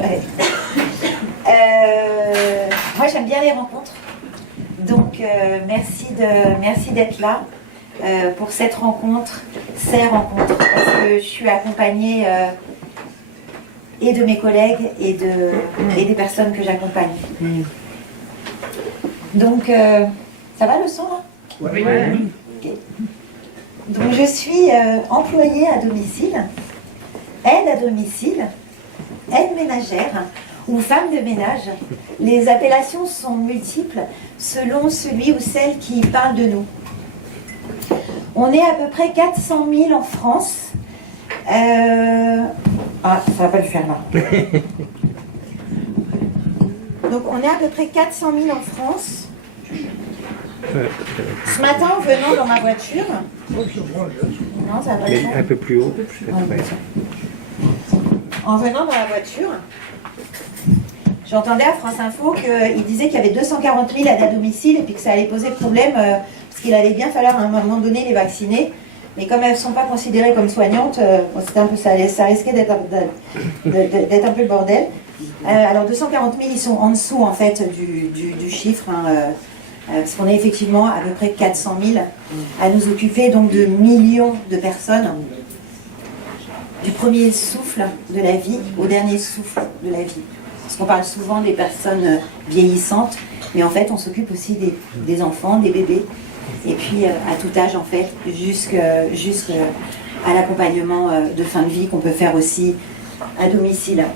Ouais. Moi, j'aime bien les rencontres. Donc, merci d'être là pour cette rencontre, ces rencontres, parce que je suis accompagnée et de mes collègues et des personnes que j'accompagne. Donc, ça va le son là? Oui. Okay. Donc, je suis employée à domicile, aide à domicile, aide ménagère ou femme de ménage. Les appellations sont multiples selon celui ou celle qui parle de nous. On est à peu près 400 000 en France. Ah, ça va pas le faire là. Donc on est à peu près 400 000 en France. Ce matin, en venant dans ma voiture... Non, ça va pas le faire. Un peu plus haut. En venant dans la voiture, j'entendais à France Info qu'il disait qu'il y avait 240 000 aides à domicile et puis que ça allait poser problème parce qu'il allait bien falloir à un moment donné les vacciner. Mais comme elles ne sont pas considérées comme soignantes, c'était un peu, ça risquait d'être un peu le bordel. Alors 240 000, ils sont en dessous en fait du chiffre, parce qu'on est effectivement à peu près 400 000 à nous occuper donc de millions de personnes, du premier souffle de la vie au dernier souffle de la vie. Parce qu'on parle souvent des personnes vieillissantes, mais en fait on s'occupe aussi des enfants, des bébés, et puis à tout âge en fait, jusqu'à l'accompagnement de fin de vie qu'on peut faire aussi à domicile.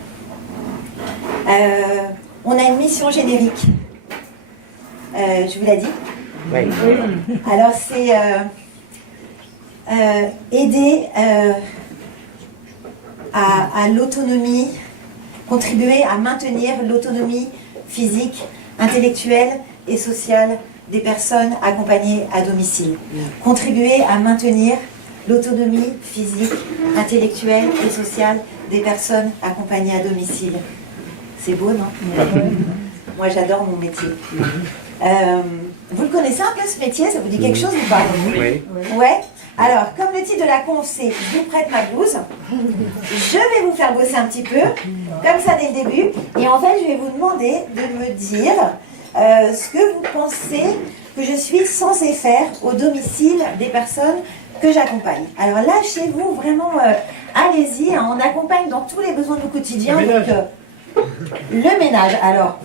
On a une mission générique, je vous l'ai dit. Oui. Alors c'est aider à l'autonomie, contribuer à maintenir l'autonomie physique, intellectuelle et sociale des personnes accompagnées à domicile. Contribuer à maintenir l'autonomie physique, intellectuelle et sociale des personnes accompagnées à domicile. C'est beau, non? Moi, j'adore mon métier. Vous le connaissez un peu ce métier? Ça vous dit quelque chose ou pas? Oui. Ouais. Alors, comme le titre de la conf, c'est « Je vous prête ma blouse », je vais vous faire bosser un petit peu, comme ça dès le début. Et en fait, je vais vous demander de me dire ce que vous pensez que je suis censée faire au domicile des personnes que j'accompagne. Alors lâchez-vous, vraiment, allez-y, hein, on accompagne dans tous les besoins du quotidien. Donc, le ménage, alors,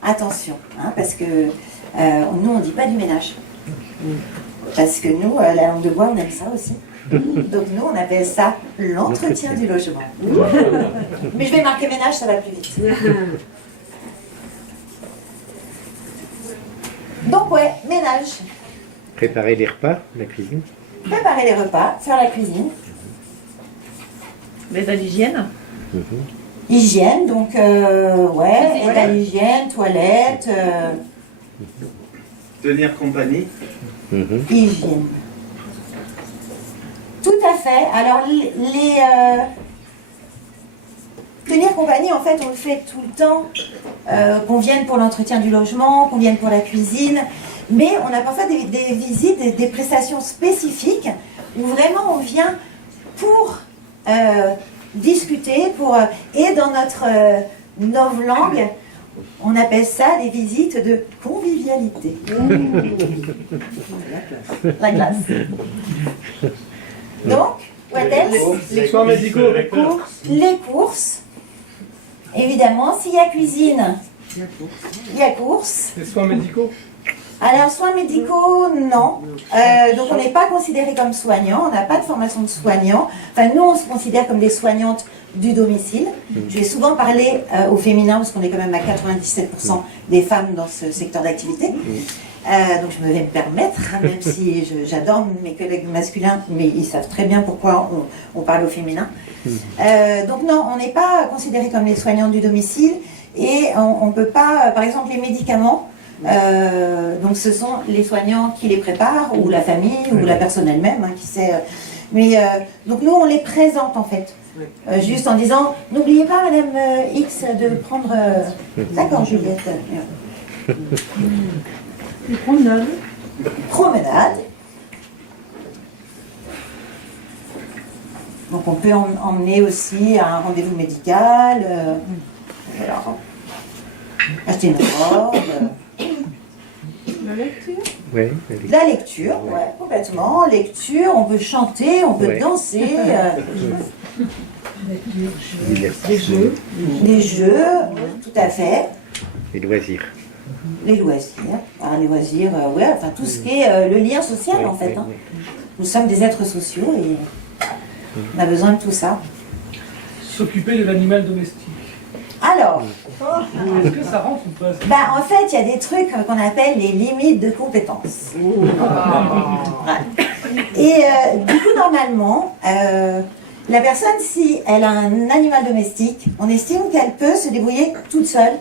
attention, hein, parce que nous, on ne dit pas du ménage. Parce que nous, la langue de bois, on aime ça aussi. Donc nous, on appelle ça l'entretien du logement. Mais je vais marquer ménage, ça va plus vite. Donc ouais, ménage. Préparer les repas, la cuisine. Préparer les repas, faire la cuisine. L'état d'hygiène. Hygiène, donc ouais, état d'hygiène, toilette. Tenir compagnie. Hygiène. Tout à fait. Alors, tenir compagnie, en fait, on le fait tout le temps, qu'on vienne pour l'entretien du logement, qu'on vienne pour la cuisine, mais on a parfois des visites, des prestations spécifiques, où vraiment on vient pour discuter, et dans notre novlangue, on appelle ça des visites de convivialité. La glace. Donc, what else? Les soins médicaux. Les courses. Évidemment, s'il y a cuisine, il y a courses. Les soins médicaux. Alors, soins médicaux, non. Donc, on n'est pas considéré comme soignant. On n'a pas de formation de soignant. Enfin, nous, on se considère comme des soignantes du domicile. Je vais souvent parler au féminin, parce qu'on est quand même à 97% des femmes dans ce secteur d'activité. Donc je me vais me permettre, même si j'adore mes collègues masculins, mais ils savent très bien pourquoi on parle au féminin. Donc non, on n'est pas considérés comme les soignants du domicile, et on ne peut pas, par exemple les médicaments, donc ce sont les soignants qui les préparent, ou la famille, ou la personne elle-même, hein, qui sait. Donc nous on les présente en fait. Juste en disant, n'oubliez pas Madame X de prendre... D'accord Juliette. Promenade. Promenade. Donc on peut emmener aussi à un rendez-vous médical, alors, acheter une robe. La lecture? Oui, La lecture, ouais, complètement. Lecture, on peut chanter, on peut Ouais. danser, divertissement, des jeux, tout à fait. les loisirs. Les loisirs, les loisirs, ouais, enfin tout ce qui est le lien social en fait. Oui, Hein. oui. Nous sommes des êtres sociaux et on a besoin de tout ça. S'occuper de l'animal domestique. Alors, Est-ce que ça rentre ou pas? en fait, il y a des trucs qu'on appelle les limites de compétences. Ouais. Et du coup, normalement, la personne, si elle a un animal domestique, on estime qu'elle peut se débrouiller toute seule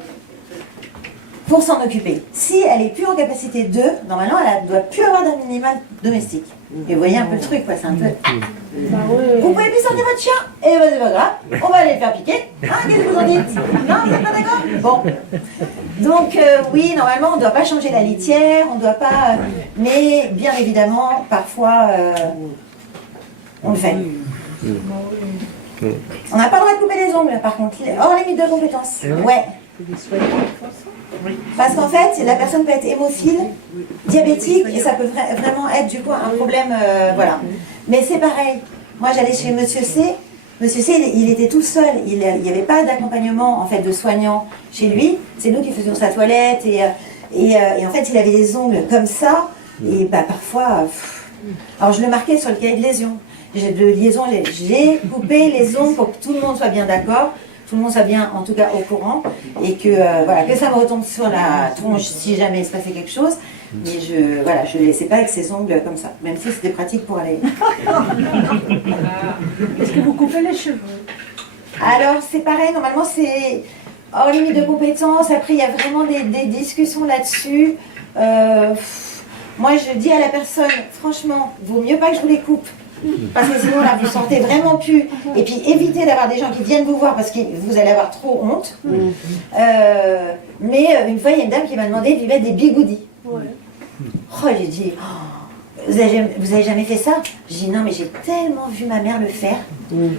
pour s'en occuper. Si elle est plus en capacité de, normalement, elle ne doit plus avoir d'animal domestique. Et vous voyez un peu le truc, quoi, c'est un peu... Vous pouvez plus sortir votre chien? Eh ben c'est pas grave, on va aller le faire piquer. Hein, qu'est-ce que vous en dites? Non, vous n'êtes pas d'accord? Bon. Donc oui, normalement, on ne doit pas changer la litière, on ne doit pas... mais bien évidemment, parfois, on le fait. On n'a pas le droit de couper les ongles, par contre. Hors limite de compétence. Ouais. Parce qu'en fait, la personne peut être hémophile, diabétique, et ça peut vraiment être du coup un problème, voilà. Mais c'est pareil. Moi, j'allais chez Monsieur C. Monsieur C, il était tout seul. Il n'y avait pas d'accompagnement en fait de soignant chez lui. C'est nous qui faisions sa toilette et en fait, il avait les ongles comme ça. Et parfois, alors je le marquais sur le cahier de liaison. J'ai coupé les ongles pour que tout le monde soit bien d'accord. Tout le monde soit bien, en tout cas, au courant, et que, voilà, que ça me retombe sur la tronche si jamais il se passait quelque chose. Mais je ne laissais pas avec ses ongles comme ça, même si c'était pratique pour aller. Est-ce que vous coupez les cheveux? Alors, c'est pareil, normalement, c'est hors limite de compétence. Après, il y a vraiment des discussions là-dessus. Moi, je dis à la personne, franchement, vaut mieux pas que je vous les coupe. Parce que sinon, là, vous sentez vraiment plus. Et puis, évitez d'avoir des gens qui viennent vous voir parce que vous allez avoir trop honte. Mais une fois, il y a une dame qui m'a demandé de lui mettre des bigoudis. Ouais. Oh, j'ai dit, vous avez jamais fait ça? J'ai dit, non, mais j'ai tellement vu ma mère le faire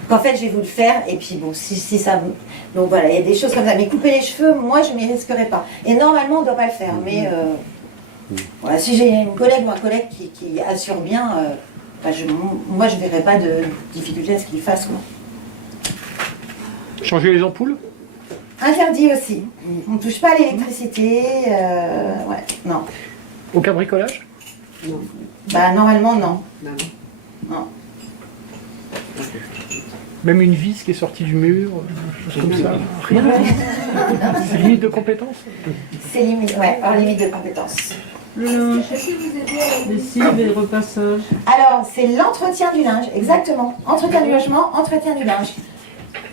qu'en fait, je vais vous le faire. Et puis, bon, si ça... Donc voilà, il y a des choses comme ça. Mais couper les cheveux, moi, je ne m'y risquerais pas. Et normalement, on ne doit pas le faire. Mais voilà, si j'ai une collègue ou un collègue qui assure bien... moi, je ne verrais pas de difficulté à ce qu'il fasse. Quoi. Changer les ampoules? Interdit aussi. On ne touche pas à l'électricité. Ouais, non. Aucun bricolage? Normalement, non. Non. Même une vis qui est sortie du mur, chose comme ça? Rien? C'est limite de compétence? C'est limite, ouais, hors limite de compétence. Le linge. Lessive et repassage. Alors, c'est l'entretien du linge, exactement. Entretien du logement, entretien du linge.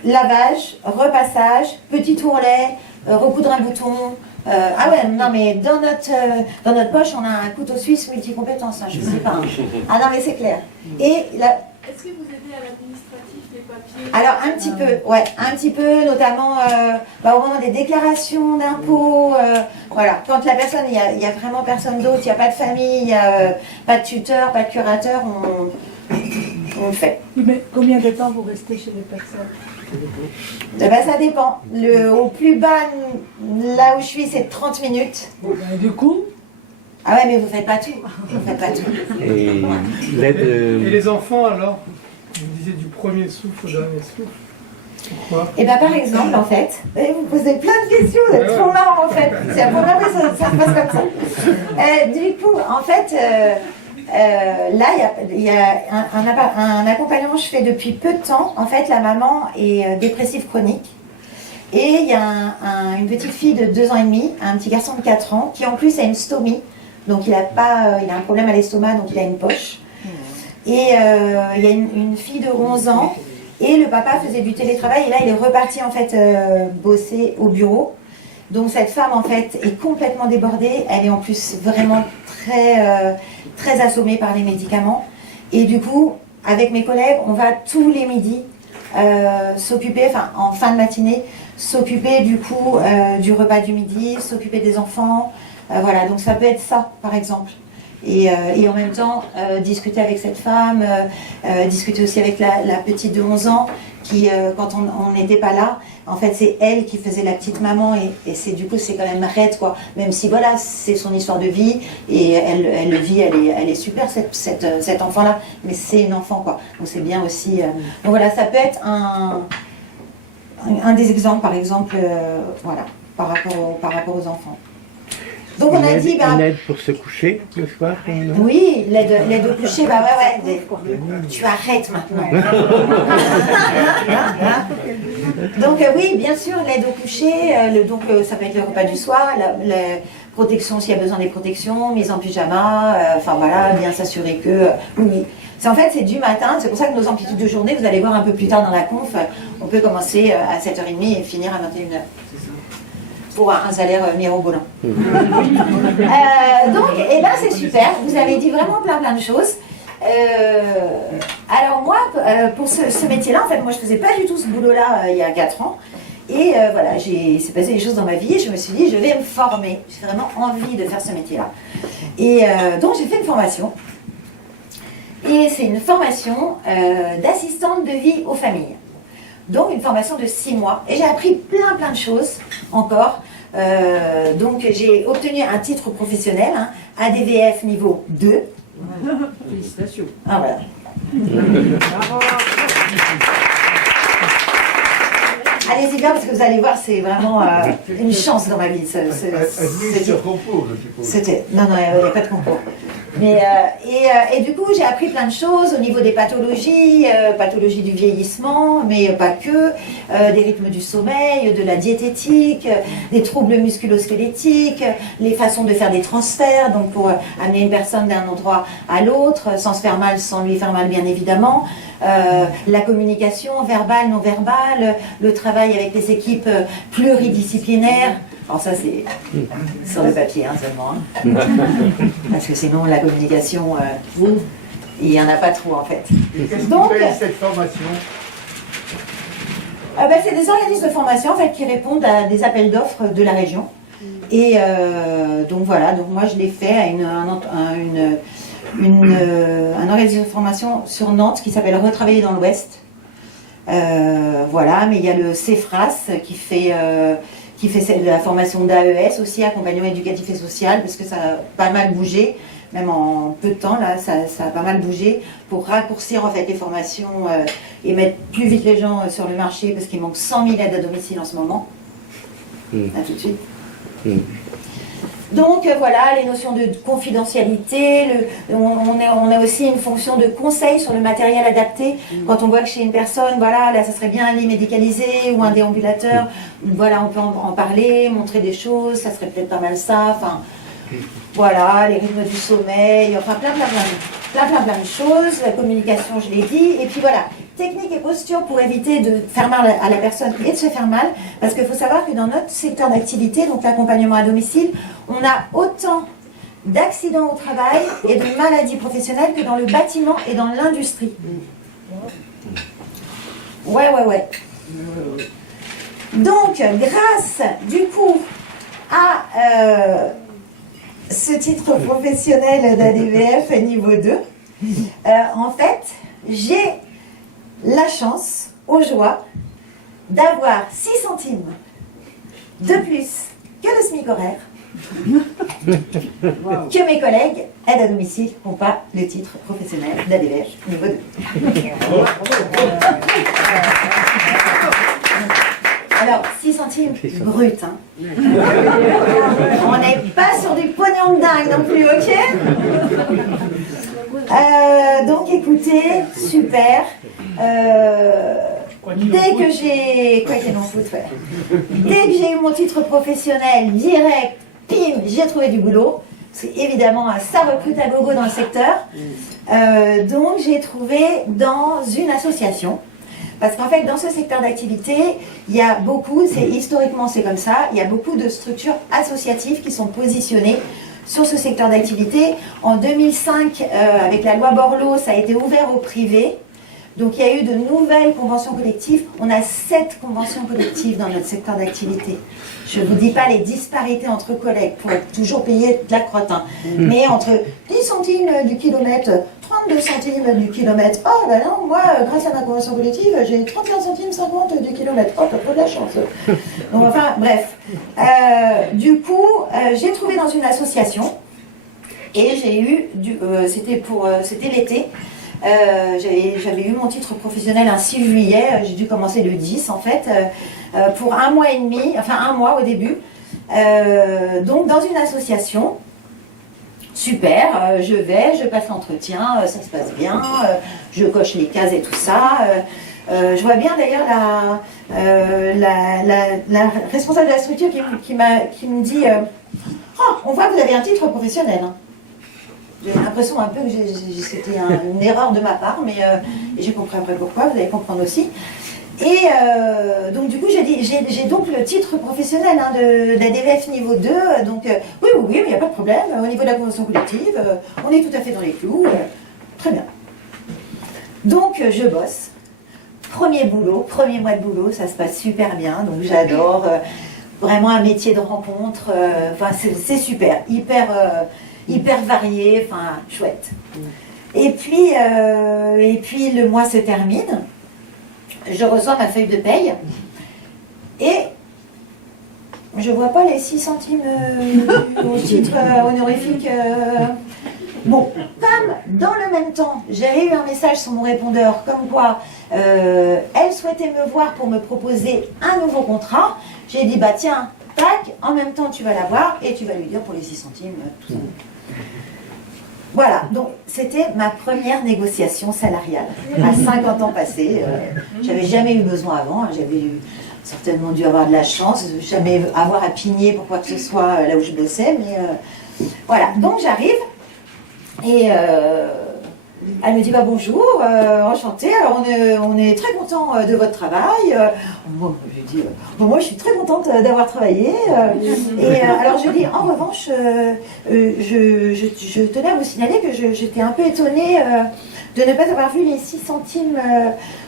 Lavage, repassage, petit ourlet, recoudre un bouton. Ah ouais, non mais dans notre poche, on a un couteau suisse multicompétence, hein, je ne sais pas. Ah non mais c'est clair. Et la... Est-ce que vous aidez à l'administratif, les papiers? Alors un petit peu, ouais, un petit peu, notamment au moment des déclarations d'impôts, voilà, quand la personne, il y a vraiment personne d'autre, il n'y a pas de famille, il n'y a pas de tuteur, pas de curateur, on le fait. Oui, mais combien de temps vous restez chez les personnes? Ça dépend. Au plus bas, là où je suis, c'est 30 minutes. Et du coup? Ah ouais, mais vous faites pas tout. Vous faites pas tout. Et l'aide. Et les enfants alors? Vous disiez du premier souffle au dernier souffle. Pourquoi? Et bien par exemple, en fait, vous posez plein de questions, vous êtes trop marrant en fait. C'est la première fois que ça se passe comme ça. Du coup, en fait, là, il y a un accompagnement que je fais depuis peu de temps. En fait, la maman est dépressive chronique. Et il y a une petite fille de 2 ans et demi, un petit garçon de 4 ans, qui en plus a une stomie. Donc il a un problème à l'estomac, donc il a une poche. Et il y a une fille de 11 ans. Et le papa faisait du télétravail. Et là, il est reparti en fait bosser au bureau. Donc cette femme en fait est complètement débordée. Elle est en plus vraiment très assommée par les médicaments. Et du coup, avec mes collègues, on va tous les midis s'occuper, enfin en fin de matinée, s'occuper du coup du repas du midi, s'occuper des enfants. Voilà, donc ça peut être ça par exemple. et en même temps discuter avec cette femme, discuter aussi avec la petite de 11 ans qui, quand on n'était pas là, en fait c'est elle qui faisait la petite maman et c'est du coup c'est quand même raide quoi, même si voilà c'est son histoire de vie et elle le vit, elle est super cet enfant là, mais c'est une enfant quoi, donc c'est bien aussi, donc voilà ça peut être un des exemples par exemple, voilà, par rapport aux enfants. Donc on a dit... Une aide pour se coucher le soir? Oui, l'aide au coucher, bah ouais, tu arrêtes maintenant. Donc oui, bien sûr, l'aide au coucher, ça peut être le repas du soir, la protection s'il y a besoin des protections, mise en pyjama, enfin voilà, bien s'assurer que... oui. C'est du matin, c'est pour ça que nos amplitudes de journée, vous allez voir un peu plus tard dans la conf, on peut commencer à 7h30 et finir à 21h. Pour un salaire mirobolant. Donc, et là c'est super, vous avez dit vraiment plein de choses. Alors moi, pour ce métier-là, en fait, moi je faisais pas du tout ce boulot-là il y a 4 ans. Et voilà, s'est passé des choses dans ma vie et je me suis dit, je vais me former. J'ai vraiment envie de faire ce métier-là. Et donc j'ai fait une formation. Et c'est une formation d'assistante de vie aux familles. Donc une formation de 6 mois. Et j'ai appris plein de choses encore. Donc j'ai obtenu un titre professionnel, hein, ADVF niveau 2. Félicitations. Ah voilà. Allez-y bien parce que vous allez voir, c'est vraiment une chance dans ma vie. C'était non, il n'y a pas de concours. Mais, et du coup, j'ai appris plein de choses au niveau des pathologies, pathologies du vieillissement, mais pas que, des rythmes du sommeil, de la diététique, des troubles musculo-squelettiques, les façons de faire des transferts, donc pour amener une personne d'un endroit à l'autre, sans se faire mal, sans lui faire mal bien évidemment, la communication verbale, non verbale, le travail avec les équipes pluridisciplinaires. Alors ça c'est sur le papier hein, seulement, hein. Parce que sinon la communication, il n'y en a pas trop en fait. Donc cette formation c'est des organismes de formation en fait, qui répondent à des appels d'offres de la région. Et donc voilà, donc moi je l'ai fait à un organisme de formation sur Nantes qui s'appelle Retravailler dans l'Ouest. Voilà, mais il y a le CEFRAS qui fait de la formation d'AES aussi, accompagnement éducatif et social, parce que ça a pas mal bougé, même en peu de temps, là, ça a pas mal bougé, pour raccourcir en fait les formations et mettre plus vite les gens sur le marché, parce qu'il manque 100 000 aides à domicile en ce moment. À tout de suite. Donc voilà, les notions de confidentialité, on a aussi une fonction de conseil sur le matériel adapté. Quand on voit que chez une personne, voilà, là ça serait bien un lit médicalisé ou un déambulateur, voilà, on peut en parler, montrer des choses, ça serait peut-être pas mal ça, enfin, voilà, les rythmes du sommeil, enfin plein de choses, la communication je l'ai dit, et puis voilà, technique et posture pour éviter de faire mal à la personne et de se faire mal, parce qu'il faut savoir que dans notre secteur d'activité, donc l'accompagnement à domicile, on a autant d'accidents au travail et de maladies professionnelles que dans le bâtiment et dans l'industrie. Ouais. Donc, grâce du coup à ce titre professionnel d'ADVF niveau 2, en fait, j'ai la chance, aux joies, d'avoir 6 centimes de plus que le SMIC horaire, que mes collègues aides à domicile n'ont pas le titre professionnel d'ADVF niveau 2. Alors, 6 centimes brut, hein. On n'est pas sur du pognon de dingue non plus, ok? Donc écoutez, super. Dès que j'ai eu mon titre professionnel direct, pim, j'ai trouvé du boulot. Parce qu'évidemment, ça recrute à gogo dans le secteur. Donc j'ai trouvé dans une association. Parce qu'en fait, dans ce secteur d'activité, il y a beaucoup, historiquement c'est comme ça, il y a beaucoup de structures associatives qui sont positionnées sur ce secteur d'activité. En 2005, avec la loi Borloo, ça a été ouvert au privé, Donc il y a eu de nouvelles conventions collectives. On a 7 conventions collectives dans notre secteur d'activité. Je ne vous dis pas les disparités entre collègues pour être toujours payé de la crotte. Hein. Mais entre 10 centimes du kilomètre, 32 centimes du kilomètre. Oh là là, moi, grâce à ma convention collective, j'ai 31 centimes 50 du kilomètre. Oh, t'as trop de la chance. Donc enfin, bref. Du coup, j'ai trouvé dans une association et j'ai eu, c'était l'été, j'avais eu mon titre professionnel un 6 juillet, j'ai dû commencer le 10 en fait, pour 1 mois et demi, enfin 1 mois au début, donc dans une association, super, je passe l'entretien, ça se passe bien, je coche les cases et tout ça, je vois bien d'ailleurs la responsable de la structure qui me dit oh, on voit que vous avez un titre professionnel. J'ai l'impression un peu que c'était une erreur de ma part, mais j'ai compris après pourquoi, vous allez comprendre aussi. Et donc du coup j'ai donc le titre professionnel hein, d'ADVF niveau 2, donc oui, mais il n'y a pas de problème, au niveau de la convention collective, on est tout à fait dans les clous, très bien. Donc je bosse, premier mois de boulot, ça se passe super bien, donc j'adore, vraiment un métier de rencontre, enfin c'est super, hyper varié, enfin chouette. Et puis le mois se termine, je reçois ma feuille de paye et je vois pas les 6 centimes au titre honorifique. Bon, comme dans le même temps, j'avais eu un message sur mon répondeur comme quoi elle souhaitait me voir pour me proposer un nouveau contrat, j'ai dit bah tiens, tac, en même temps tu vas la voir et tu vas lui dire pour les 6 centimes, tout ça. Voilà, donc c'était ma première négociation salariale, à 50 ans passés. J'avais jamais eu besoin avant, hein, j'avais certainement dû avoir de la chance, jamais avoir à pigner pour quoi que ce soit là où je bossais, mais voilà, donc j'arrive et elle me dit bah, bonjour, enchantée, alors on est très content de votre travail. Moi, je dis, bon, moi je suis très contente d'avoir travaillé. Et alors je dis, en revanche, je tenais à vous signaler que j'étais un peu étonnée de ne pas avoir vu les 6 centimes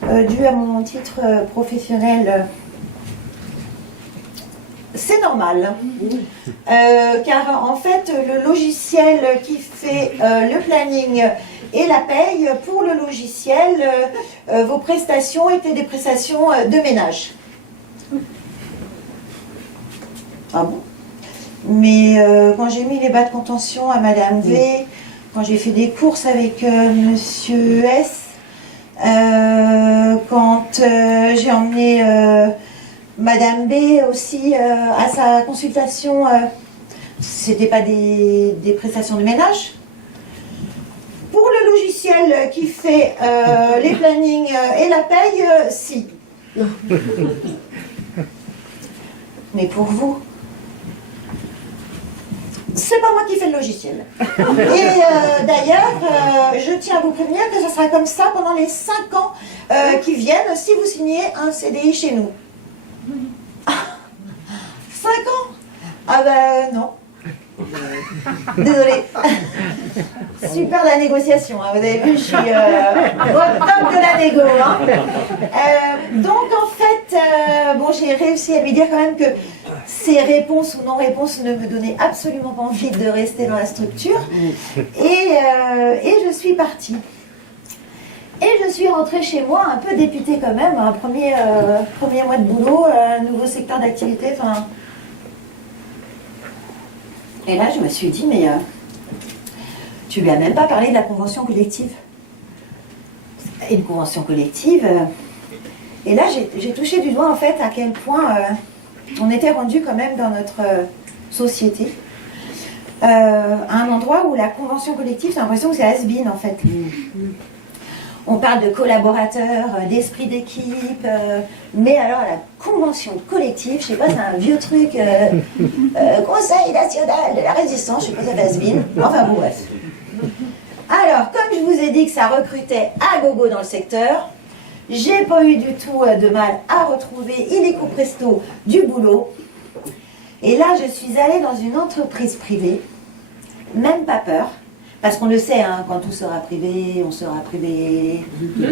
dus à mon titre professionnel. C'est normal, car en fait le logiciel qui fait le planning et la paye, pour le logiciel, vos prestations étaient des prestations de ménage. Ah bon? Mais quand j'ai mis les bas de contention à Madame V, quand j'ai fait des courses avec Monsieur S, quand j'ai emmené Madame B aussi à sa consultation, c'était pas des prestations de ménage. Pour le logiciel qui fait les plannings et la paye, si. Mais pour vous, c'est pas moi qui fais le logiciel. Et d'ailleurs, je tiens à vous prévenir que ce sera comme ça pendant les 5 ans qui viennent si vous signez un CDI chez nous. 5 ans? Ah ben non. Désolée. Super la négociation, hein. Vous avez vu, je suis au top de la négo. Hein. Donc en fait, bon, j'ai réussi à lui dire quand même que ces réponses ou non-réponses ne me donnaient absolument pas envie de rester dans la structure. Et je suis partie. Et je suis rentrée chez moi un peu dépitée quand même, un premier mois de boulot, nouveau secteur d'activité, enfin... Et là, je me suis dit, mais tu lui as même pas parlé de la convention collective. Et une convention collective... Et là, j'ai touché du doigt, en fait, à quel point on était rendu quand même dans notre société. À un endroit où la convention collective, j'ai l'impression que c'est has-been, en fait. On parle de collaborateurs, d'esprit d'équipe, mais alors la convention collective, je sais pas, c'est un vieux truc, Conseil national de la résistance, je sais pas, ça fait has-been, enfin bon, bref. Alors, comme je vous ai dit que ça recrutait à gogo dans le secteur, j'ai pas eu du tout de mal à retrouver illico presto du boulot. Et là, je suis allée dans une entreprise privée, même pas peur, parce qu'on le sait, hein, quand tout sera privé, on sera privé de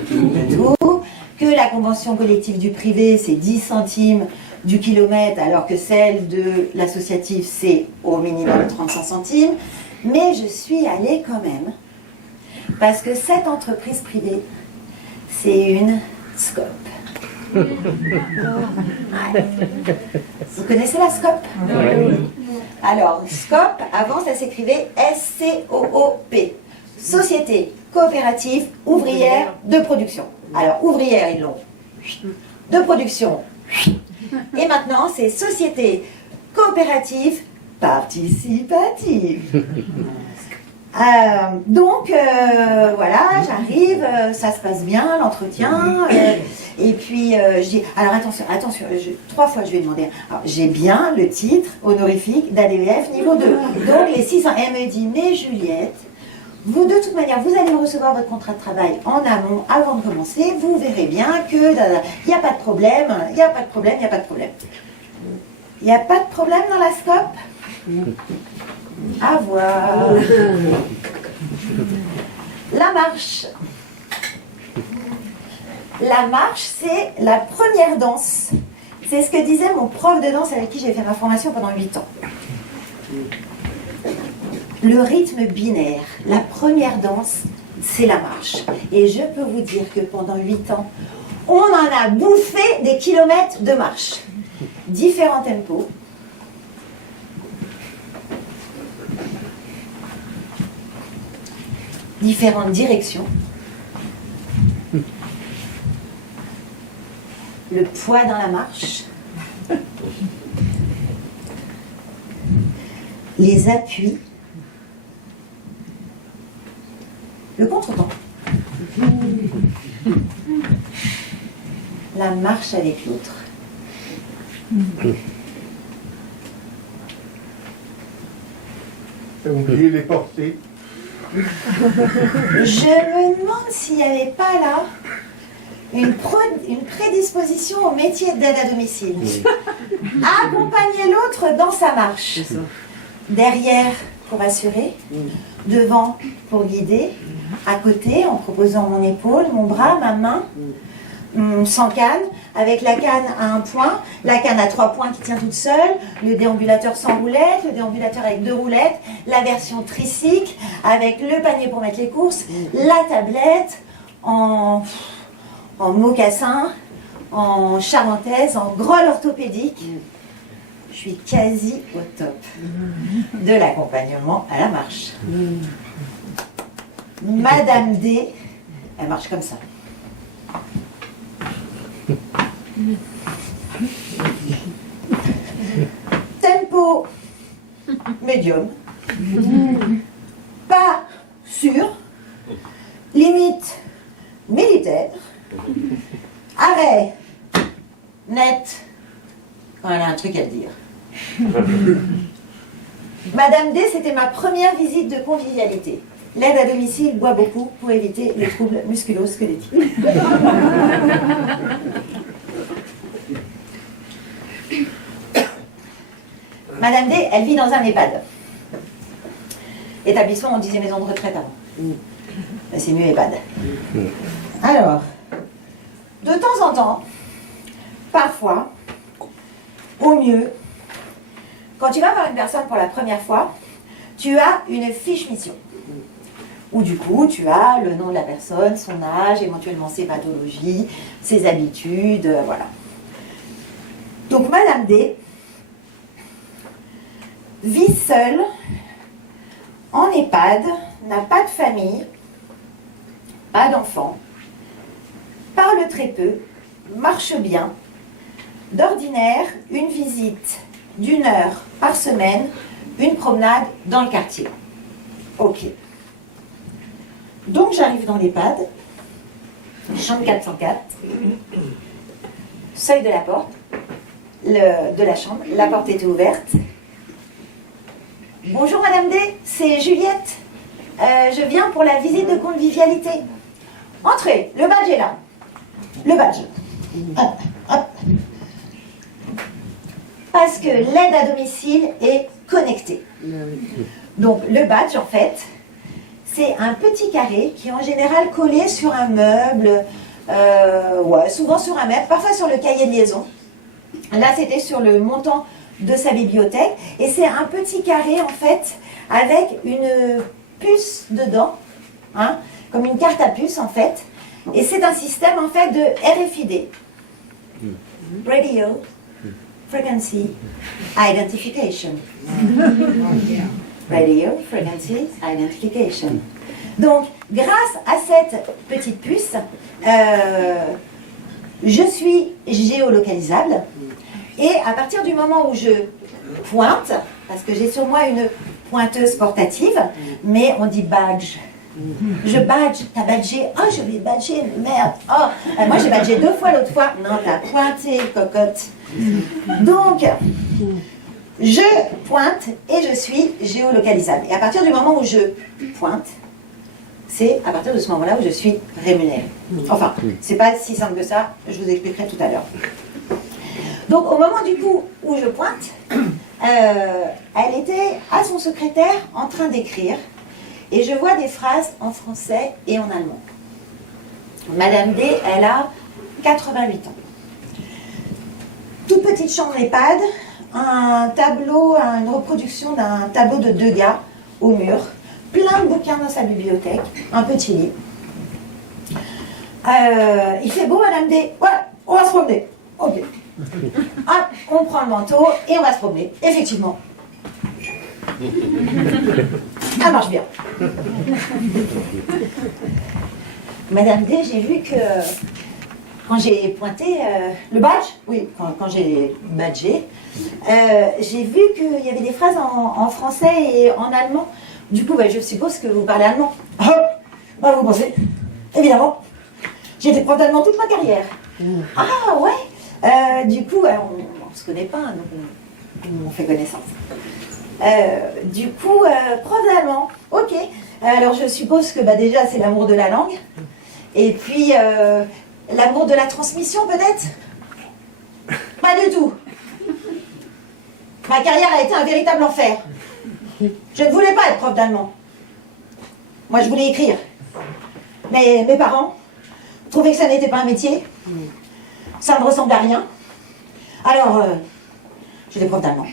tout, que la convention collective du privé, c'est 10 centimes du kilomètre, alors que celle de l'associatif, c'est au minimum 35 centimes. Mais je suis allée quand même, parce que cette entreprise privée, c'est une SCOP. Ouais. Vous connaissez la SCOP? Ouais. Alors, SCOP, avant ça s'écrivait SCOOP, Société Coopérative Ouvrière de Production. Alors, ouvrière, ils l'ont. De production. Et maintenant, c'est Société Coopérative Participative. Voilà, j'arrive, ça se passe bien, l'entretien, et puis je dis, alors attention, 3 fois je lui ai demandé, alors, j'ai bien le titre honorifique d'ADEF niveau 2, donc les 600, elle me dit, mais Juliette, vous de toute manière, vous allez recevoir votre contrat de travail en amont, avant de commencer, vous verrez bien que, il n'y a pas de problème, il n'y a pas de problème, il n'y a pas de problème. Il n'y a pas de problème dans la SCOP? À voir. La marche. La marche, c'est la première danse. C'est ce que disait mon prof de danse avec qui j'ai fait ma formation pendant 8 ans. Le rythme binaire, la première danse, c'est la marche. Et je peux vous dire que pendant 8 ans, on en a bouffé des kilomètres de marche. Différents tempos. Différentes directions. Le poids dans la marche. Les appuis. Le contretemps. La marche avec l'autre. T'as oublié les portées. Je me demande s'il n'y avait pas là une prédisposition au métier d'aide à domicile. Accompagner l'autre dans sa marche. Derrière pour assurer, devant pour guider, à côté en proposant mon épaule, mon bras, ma main, sans canne, avec la canne à un point, la canne à 3 points qui tient toute seule, le déambulateur sans roulette, le déambulateur avec 2 roulettes, la version tricycle avec le panier pour mettre les courses, la tablette en mocassin, en charentaise, en grolle orthopédique. Je suis quasi au top de l'accompagnement à la marche. Madame D, elle marche comme ça. Tempo médium, pas sûr, limite militaire, arrêt net quand elle a un truc à dire. Madame D, c'était ma première visite de convivialité. L'aide à domicile boit beaucoup pour éviter les troubles musculo-squelettiques. Madame D, elle vit dans un EHPAD. Établissement, on disait maison de retraite avant. C'est mieux EHPAD. Alors, de temps en temps, parfois, au mieux, quand tu vas voir une personne pour la première fois, tu as une fiche mission. Où du coup, tu as le nom de la personne, son âge, éventuellement ses pathologies, ses habitudes, voilà. Donc Madame D vit seule, en EHPAD, n'a pas de famille, pas d'enfant, parle très peu, marche bien. D'ordinaire, une visite d'1 heure par semaine, une promenade dans le quartier. Ok. Donc j'arrive dans l'EHPAD, chambre 404, seuil de la porte, de la chambre, la porte était ouverte. Bonjour Madame D, c'est Juliette. Je viens pour la visite de convivialité. Entrez, le badge est là. Le badge. Hop, hop. Parce que l'aide à domicile est connectée. Donc le badge, en fait, c'est un petit carré qui est en général collé sur un meuble, ouais, souvent sur un meuble, parfois sur le cahier de liaison. Là, c'était sur le montant de sa bibliothèque. Et c'est un petit carré, en fait, avec une puce dedans, hein, comme une carte à puce, en fait. Et c'est un système, en fait, de RFID. Radio Frequency Identification. Radio Frequency Identification. Donc, grâce à cette petite puce, je suis géolocalisable. Et à partir du moment où je pointe, parce que j'ai sur moi une pointeuse portative, mais on dit badge. Je badge, t'as badgé, oh je vais badger, merde, oh, moi j'ai badgé 2 fois l'autre fois, non t'as pointé, cocotte. Donc, je pointe et je suis géolocalisable. Et à partir du moment où je pointe, c'est à partir de ce moment-là où je suis rémunérée. Enfin, c'est pas si simple que ça, je vous expliquerai tout à l'heure. Donc au moment du coup où je pointe, elle était à son secrétaire en train d'écrire. Et je vois des phrases en français et en allemand. Madame D, elle a 88 ans. Toute petite chambre EHPAD, un tableau, une reproduction d'un tableau de Degas au mur, plein de bouquins dans sa bibliothèque, un petit lit. Il fait beau, Madame D, ouais, on va se promener. Ok. Hop, on prend le manteau et on va se promener. Effectivement. Ça marche bien. Madame D, j'ai vu que quand j'ai pointé le badge, oui, quand j'ai badgé, j'ai vu qu'il y avait des phrases en français et en allemand. Du coup, je suppose que vous parlez allemand. Vous pensez, évidemment. J'ai été prof d'allemand toute ma carrière. Ah ouais. Du coup, on ne se connaît pas, donc on fait connaissance. Du coup, prof d'allemand, ok. Alors je suppose que déjà c'est l'amour de la langue, et puis l'amour de la transmission peut-être. Pas du tout. Ma carrière a été un véritable enfer. Je ne voulais pas être prof d'allemand. Moi je voulais écrire. Mais mes parents trouvaient que ça n'était pas un métier. Ça ne ressemblait à rien. Alors, j'étais prof d'allemand.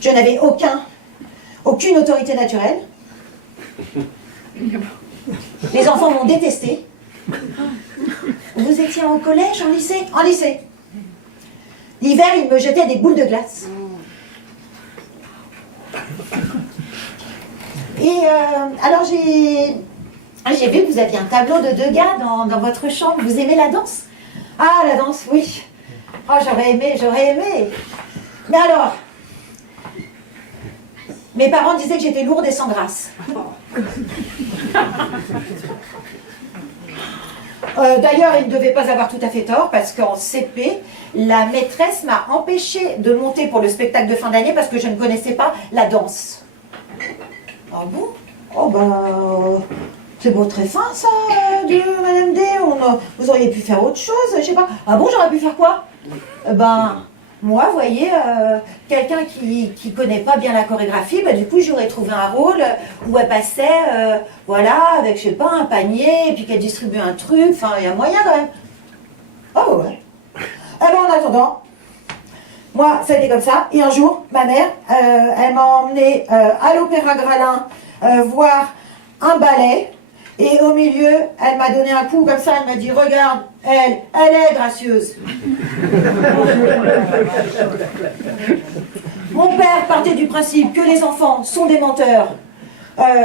Je n'avais aucune autorité naturelle. Les enfants m'ont détesté. Vous étiez au collège, en lycée? En lycée. L'hiver, ils me jetaient des boules de glace. Et alors j'ai vu que vous aviez un tableau de Degas dans votre chambre. Vous aimez la danse? Ah, la danse, oui. Oh, j'aurais aimé. Mais alors, mes parents disaient que j'étais lourde et sans grâce. D'ailleurs, ils ne devaient pas avoir tout à fait tort, parce qu'en CP, la maîtresse m'a empêchée de monter pour le spectacle de fin d'année parce que je ne connaissais pas la danse. Ah bon? Oh c'est beau, très fin ça, de Madame D. Vous auriez pu faire autre chose, je sais pas. Ah bon, j'aurais pu faire quoi? Moi, vous voyez, quelqu'un qui connaît pas bien la chorégraphie, du coup, j'aurais trouvé un rôle où elle passait, voilà, avec, je sais pas, un panier, et puis qu'elle distribuait un truc, enfin, il y a moyen quand même. Oh ouais. En attendant, moi, ça a été comme ça, et un jour, ma mère, elle m'a emmenée à l'Opéra Gralin voir un ballet, et au milieu, elle m'a donné un coup comme ça, elle m'a dit, regarde, elle est gracieuse. Mon père partait du principe que les enfants sont des menteurs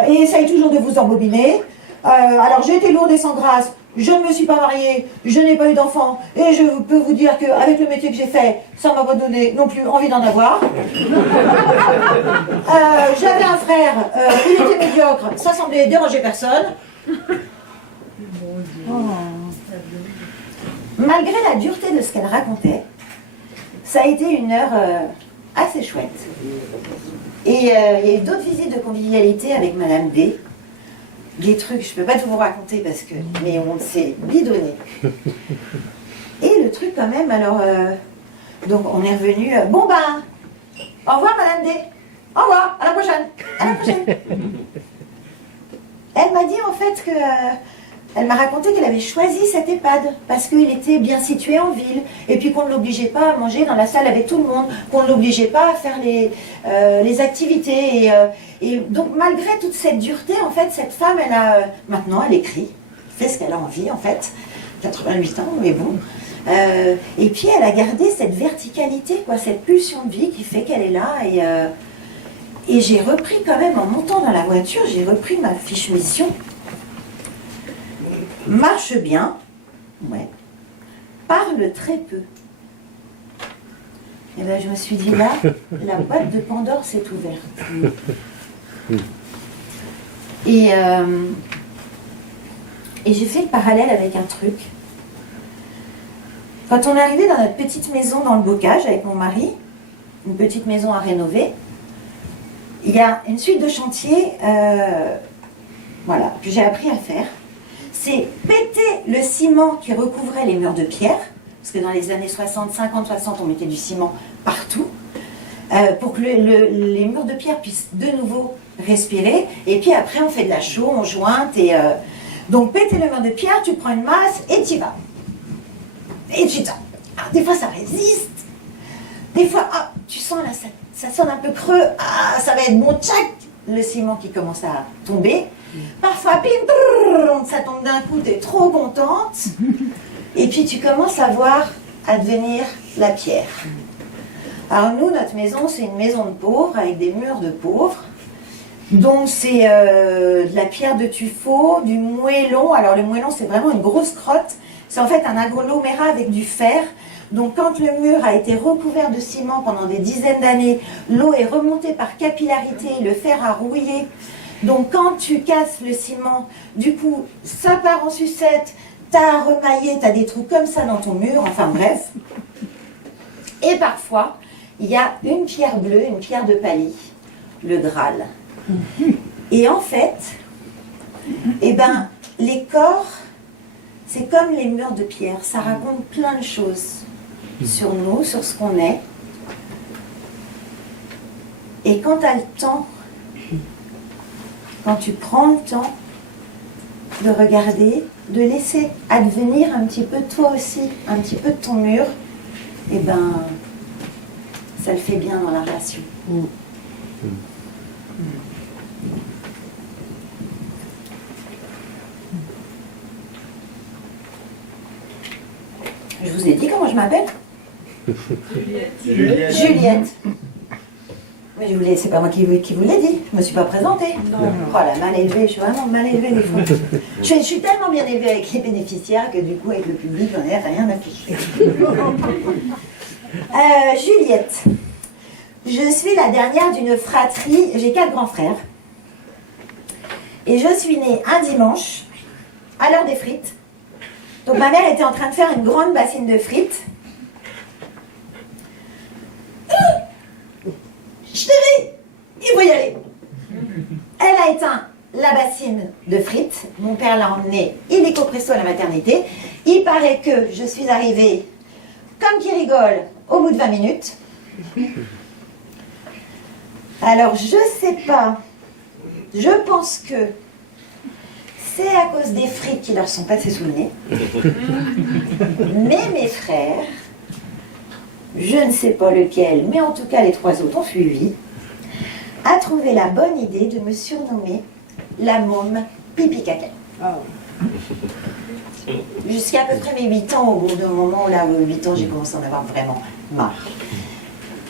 et essaye toujours de vous embobiner. Alors j'ai été lourde et sans grâce, je ne me suis pas mariée, je n'ai pas eu d'enfant, et je peux vous dire qu'avec le métier que j'ai fait, ça ne m'a pas donné non plus envie d'en avoir. J'avais un frère, il était médiocre, ça semblait déranger personne. Malgré la dureté de ce qu'elle racontait, ça a été une heure assez chouette. Et il y a eu d'autres visites de convivialité avec Madame D. Des trucs, je ne peux pas tout vous raconter mais on s'est bidonné. Et le truc quand même, alors, donc on est revenu, au revoir Madame D. Au revoir, à la prochaine. À la prochaine. Elle m'a dit en fait que... elle m'a raconté qu'elle avait choisi cette EHPAD parce qu'il était bien situé en ville et puis qu'on ne l'obligeait pas à manger dans la salle avec tout le monde, qu'on ne l'obligeait pas à faire les activités. Et donc malgré toute cette dureté, en fait, cette femme, maintenant elle écrit, fait ce qu'elle a envie en fait, 88 ans, mais bon. Et puis elle a gardé cette verticalité, quoi, cette pulsion de vie qui fait qu'elle est là. Et j'ai repris quand même, en montant dans la voiture, j'ai repris ma fiche mission. Marche bien, ouais. Parle très peu. Et bien je me suis dit là, la boîte de Pandore s'est ouverte. Et j'ai fait le parallèle avec un truc. Quand on est arrivé dans notre petite maison dans le Bocage avec mon mari, une petite maison à rénover, il y a une suite de chantiers voilà, que j'ai appris à faire. C'est péter le ciment qui recouvrait les murs de pierre, parce que dans les années 60, 50, 60, on mettait du ciment partout, pour que les murs de pierre puissent de nouveau respirer, et puis après on fait de la chaux, on jointe, et donc péter le mur de pierre, tu prends une masse, et tu y vas. Et tu t'en... Alors, des fois ça résiste, des fois, ah, tu sens là, ça sonne un peu creux, ah, ça va être bon, tchac, le ciment qui commence à tomber. Parfois, bim, brrr, ça tombe d'un coup, tu es trop contente. Et puis tu commences à voir advenir la pierre. Alors nous, notre maison, c'est une maison de pauvres avec des murs de pauvres. Donc c'est de la pierre de tuffeau, du moellon. Alors le moellon, c'est vraiment une grosse crotte. C'est en fait un agglomérat avec du fer. Donc quand le mur a été recouvert de ciment pendant des dizaines d'années, l'eau est remontée par capillarité, le fer a rouillé. Donc quand tu casses le ciment, du coup, ça part en sucette, t'as remaillé, t'as des trous comme ça dans ton mur, enfin bref. Et parfois, il y a une pierre bleue, une pierre de palis, le Graal. Et en fait, eh ben, les corps, c'est comme les murs de pierre, ça raconte plein de choses sur nous, sur ce qu'on est. Et quand tu as le temps, quand tu prends le temps de regarder, de laisser advenir un petit peu toi aussi, un petit peu de ton mur, eh ben, ça le fait bien dans la relation. Je vous ai dit comment je m'appelle ? Juliette. Mais c'est pas moi qui vous l'ai dit, je me suis pas présentée. Oh la mal élevée, je suis vraiment mal élevée des fois. Je suis tellement bien élevée avec les bénéficiaires que du coup avec le public, j'en ai rien à ficher. Juliette. Je suis la dernière d'une fratrie, j'ai 4 grands frères. Et je suis née un dimanche, à l'heure des frites. Donc ma mère était en train de faire une grande bassine de frites. Chérie, il faut y aller. Elle a éteint la bassine de frites. Mon père l'a emmenée illico presto à la maternité. Il paraît que je suis arrivée comme qui rigole au bout de 20 minutes. Alors je sais pas. Je pense que c'est à cause des frites qui leur sont passées sous le nez. Mais mes frères, je ne sais pas lequel, mais en tout cas les 3 autres ont suivi, a trouvé la bonne idée de me surnommer la môme pipi caca. Jusqu'à à peu près mes 8 ans, au bout d'un moment, là, 8 ans, j'ai commencé à en avoir vraiment marre.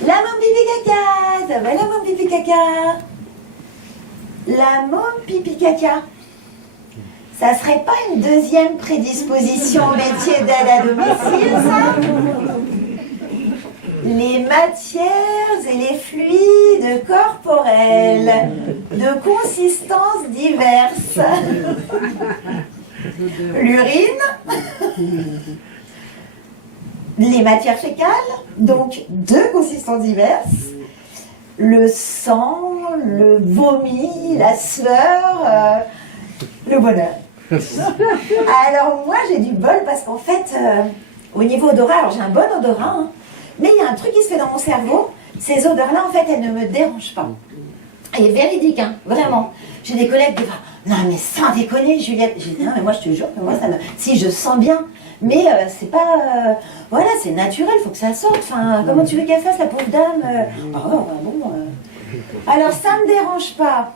La môme pipi caca, ça va la môme pipi caca. La môme pipi caca. Ça serait pas une deuxième prédisposition au métier d'aide à domicile, ça ? Les matières et les fluides corporels de consistance diverses. L'urine, les matières fécales, donc de consistances diverses, le sang, le vomi, la sueur, le bonheur. Alors moi j'ai du bol parce qu'en fait, au niveau odorat, alors j'ai un bon odorat, hein, mais il y a un truc qui se fait dans mon cerveau, ces odeurs-là en fait elles ne me dérangent pas. Et véridique, hein, vraiment. J'ai des collègues qui disent Non mais sans déconner Juliette. J'ai dit non mais moi je te jure que moi ça me... Si je sens bien, mais c'est pas... voilà, c'est naturel, faut que ça sorte. Enfin, comment tu veux qu'elle fasse la pauvre dame Alors ça me dérange pas.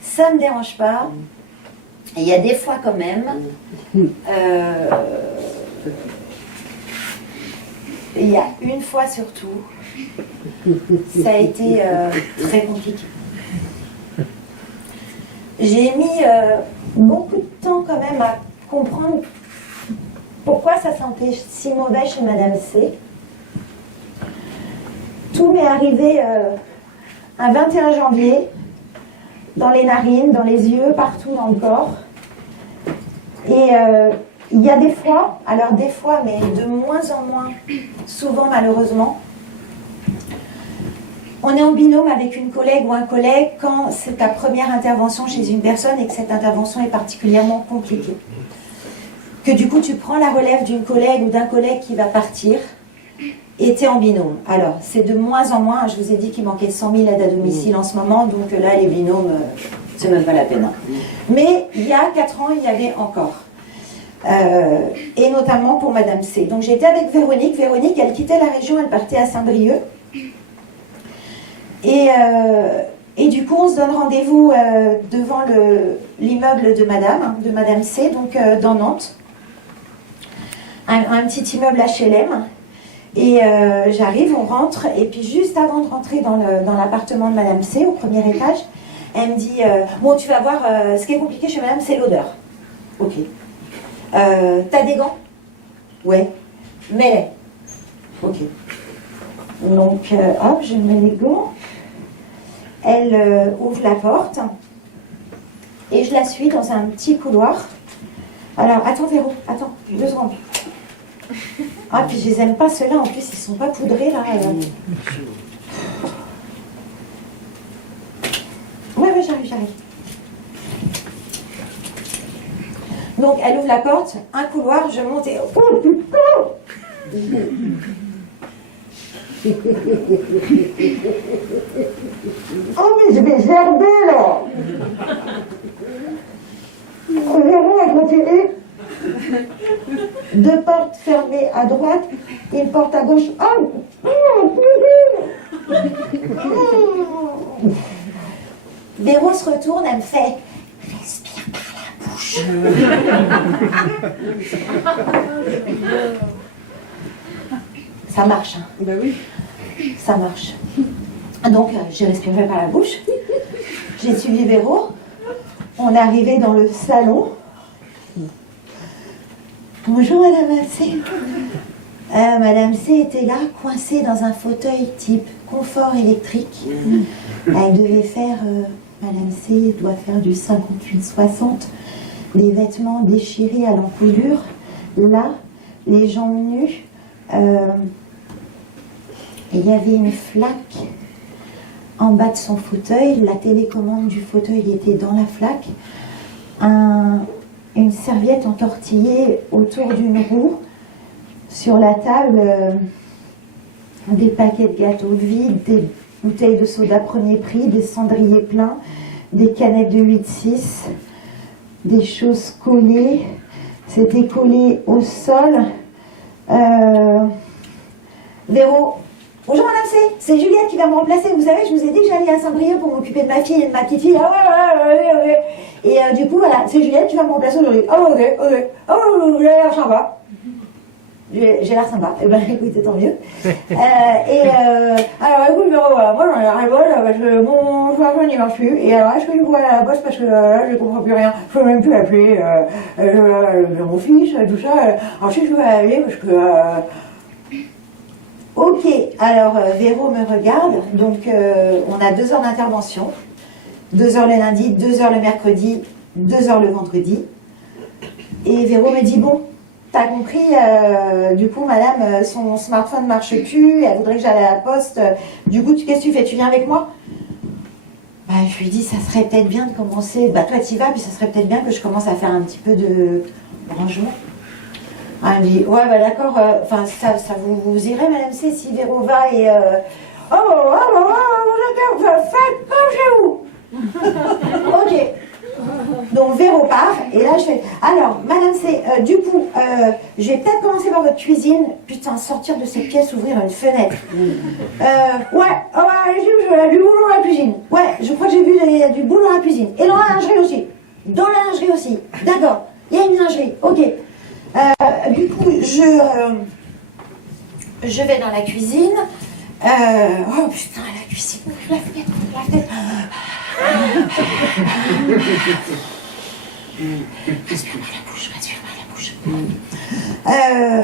Ça me dérange pas. Et il y a des fois quand même... il y a une fois surtout, ça a été très compliqué. J'ai mis beaucoup de temps quand même à comprendre pourquoi ça sentait si mauvais chez Madame C. Tout m'est arrivé un 21 janvier, dans les narines, dans les yeux, partout dans le corps. Et il y a des fois, alors des fois, mais de moins en moins, souvent malheureusement, on est en binôme avec une collègue ou un collègue quand c'est ta première intervention chez une personne et que cette intervention est particulièrement compliquée. Que du coup tu prends la relève d'une collègue ou d'un collègue qui va partir et tu es en binôme. Alors c'est de moins en moins, je vous ai dit qu'il manquait 100 000 aides à domicile en ce moment, donc là les binômes, c'est même pas la peine. Mais il y a 4 ans, il y avait encore. Et notamment pour Madame C. Donc j'étais avec Véronique. Véronique, elle quittait la région, elle partait à Saint-Brieuc. Et du coup, on se donne rendez-vous devant l'immeuble de Madame C, donc dans Nantes. Un petit immeuble HLM. Et j'arrive, on rentre, et puis juste avant de rentrer dans l'appartement de Madame C, au premier étage, elle me dit bon, tu vas voir, ce qui est compliqué chez Madame, c'est l'odeur. Ok. T'as des gants? Ouais. Mets-les. Ok. Donc, hop, je mets les gants. Elle ouvre la porte. Et je la suis dans un petit couloir. Alors, attends Véro, attends, 2 secondes. Ah, puis je les aime pas ceux-là, en plus, ils sont pas poudrés, là. Ouais, j'arrive. Donc, elle ouvre la porte, un couloir, je monte et... Oh, putain! Oh, mais je vais gerber, là! Véro, elle continue. 2 portes fermées à droite, une porte à gauche. Oh! Véro se retourne, elle me fait... Respire par la bouche. Ça marche. Hein. Ben oui. Ça marche. Donc, j'ai respiré par la bouche. J'ai suivi Véro. On est arrivé dans le salon. Bonjour, Madame C. Madame C était là, coincée dans un fauteuil type confort électrique. Elle devait faire... Madame C doit faire du 58-60. Les vêtements déchirés à l'encolure. Là, les jambes nues. Il y avait une flaque en bas de son fauteuil. La télécommande du fauteuil était dans la flaque. Une serviette entortillée autour d'une roue. Sur la table, des paquets de gâteaux vides, des bouteilles de soda premier prix, des cendriers pleins, des canettes de 8-6, des choses collées. C'était collé au sol. Véro, bonjour Madame C, c'est Juliette qui va me remplacer. Vous savez, je vous ai dit que j'allais à Saint-Brieuc pour m'occuper de ma fille et de ma petite fille. Ouais. Et du coup, voilà, c'est Juliette qui va me remplacer aujourd'hui. Ah, ok. Ah, j'ai l'air sympa. J'ai l'air sympa. Eh ben, écoutez, tant mieux. Alors, écoute, Véro, voilà, moi j'en ai rien à parce que mon smartphone n'y marche plus. Et alors, est-ce que je pourrais aller à la poste parce que là, je ne comprends plus rien. Je ne peux même plus appeler mon fils, tout ça. Alors, si je peux aller parce que... Ok, alors Véro me regarde, donc on a 2 heures d'intervention, 2 heures le lundi, 2 heures le mercredi, 2 heures le vendredi. Et Véro me dit, bon, t'as compris, du coup madame, son smartphone ne marche plus, elle voudrait que j'aille à la poste, du coup qu'est-ce que tu fais, tu viens avec moi? Bah, je lui dis, ça serait peut-être bien de commencer, bah toi t'y vas, puis ça serait peut-être bien que je commence à faire un petit peu de rangement. Elle me dit, ouais, bah d'accord, enfin, ça vous irez, Madame C, si Véro va et... faites comme chez vous. Ok. Donc Véro part, et là je fais, alors Madame C, du coup, je vais peut-être commencer par votre cuisine, putain, sortir de cette pièce, ouvrir une fenêtre. Ouais, du boulot dans la cuisine. Ouais, je crois que j'ai vu, il y a du boulot dans la cuisine. Et dans la lingerie aussi. Dans la lingerie aussi. D'accord, il y a une lingerie, ok. Du coup, je vais dans la cuisine. Oh putain, la cuisine, la fenêtre, la fenêtre. Respire par la bouche, respire par la bouche.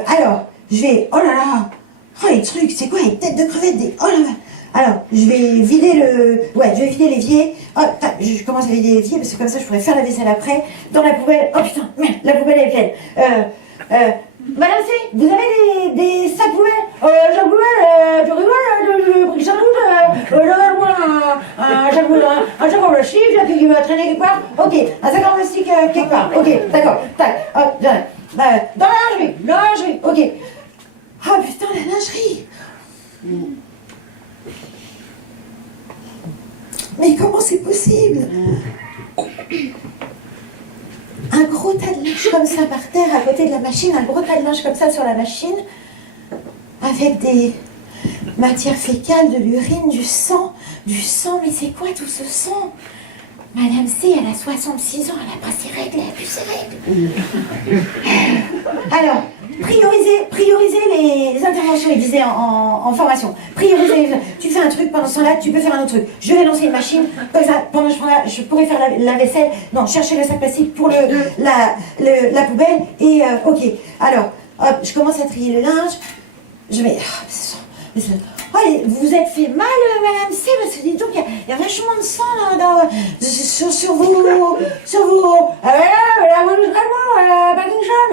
Alors, je vais, oh là là, oh les trucs, c'est quoi les têtes de crevettes des, oh là là. Alors, je vais vider l'évier. Oh, je commence à vider l'évier parce que comme ça je pourrais faire la vaisselle après. Dans la poubelle, oh putain, merde, la poubelle est pleine. Madame C, vous avez des sacs poubelles? Sac poubelle, tu rigoles, je pris ça tout, un sac en plastique là, qui va traîner quelque part. Ok, un sac en plastique quelque part. Ok, d'accord, tac, hop, dans la lingerie, ok. Ah putain, la lingerie. Mais comment c'est possible? Un gros tas de linge comme ça par terre à côté de la machine, un gros tas de linge comme ça sur la machine, avec des matières fécales, de l'urine, du sang, mais c'est quoi tout ce sang? Madame C, elle a 66 ans, elle n'a pas ses règles, elle a plus ses règles. Alors, prioriser les interventions, il disait en formation. Prioriser, tu fais un truc, pendant ce temps-là, tu peux faire un autre truc. Je vais lancer une machine, comme ça, pendant ce temps-là, je pourrais faire la vaisselle. Non, chercher le sac plastique pour la poubelle, et ok. Alors, hop, je commence à trier le linge, je mets... Oh, vous vous êtes fait mal, Madame C, parce que dis donc, il y a vachement de sang là, sur vos... La Parkinson,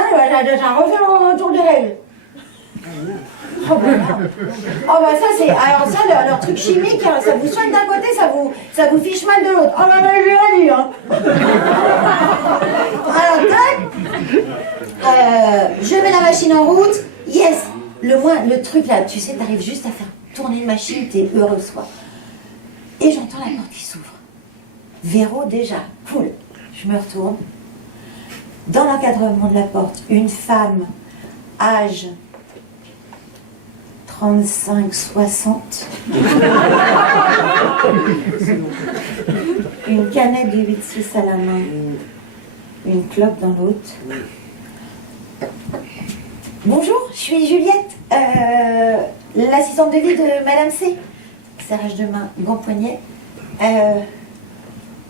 ça refait le tour des règles. Oh bah ça c'est... Alors ça, leur truc chimique, hein, ça vous soigne d'un côté, ça vous fiche mal de l'autre. Oh bah je l'ai dit, hein. Alors tac, je mets la machine en route, yes. Le truc là, tu sais, t'arrives juste à faire tourner une machine, t'es heureuse quoi. Et j'entends la porte qui s'ouvre. Véro déjà, cool. Je me retourne. Dans l'encadrement de la porte, une femme, âge 35-60, une canette de 8-6 à la main, une clope dans l'autre. Bonjour, je suis Juliette, l'assistante de vie de Madame C. Serrage de main, gants poignet.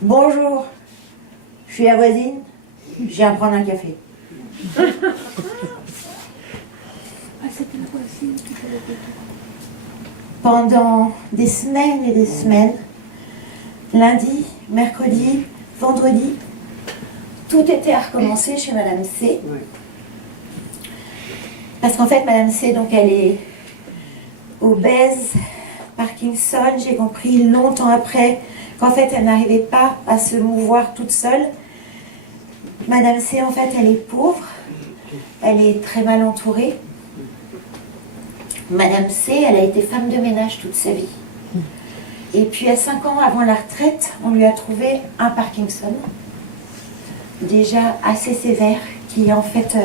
Bonjour, je suis la voisine, je viens prendre un café. Pendant des semaines et des semaines, lundi, mercredi, vendredi, tout était à recommencer chez Madame C. Parce qu'en fait, Madame C, donc elle est obèse, Parkinson, j'ai compris longtemps après qu'en fait, elle n'arrivait pas à se mouvoir toute seule. Madame C, en fait, elle est pauvre, elle est très mal entourée. Madame C, elle a été femme de ménage toute sa vie. Et puis à 5 ans avant la retraite, on lui a trouvé un Parkinson, déjà assez sévère, qui en fait...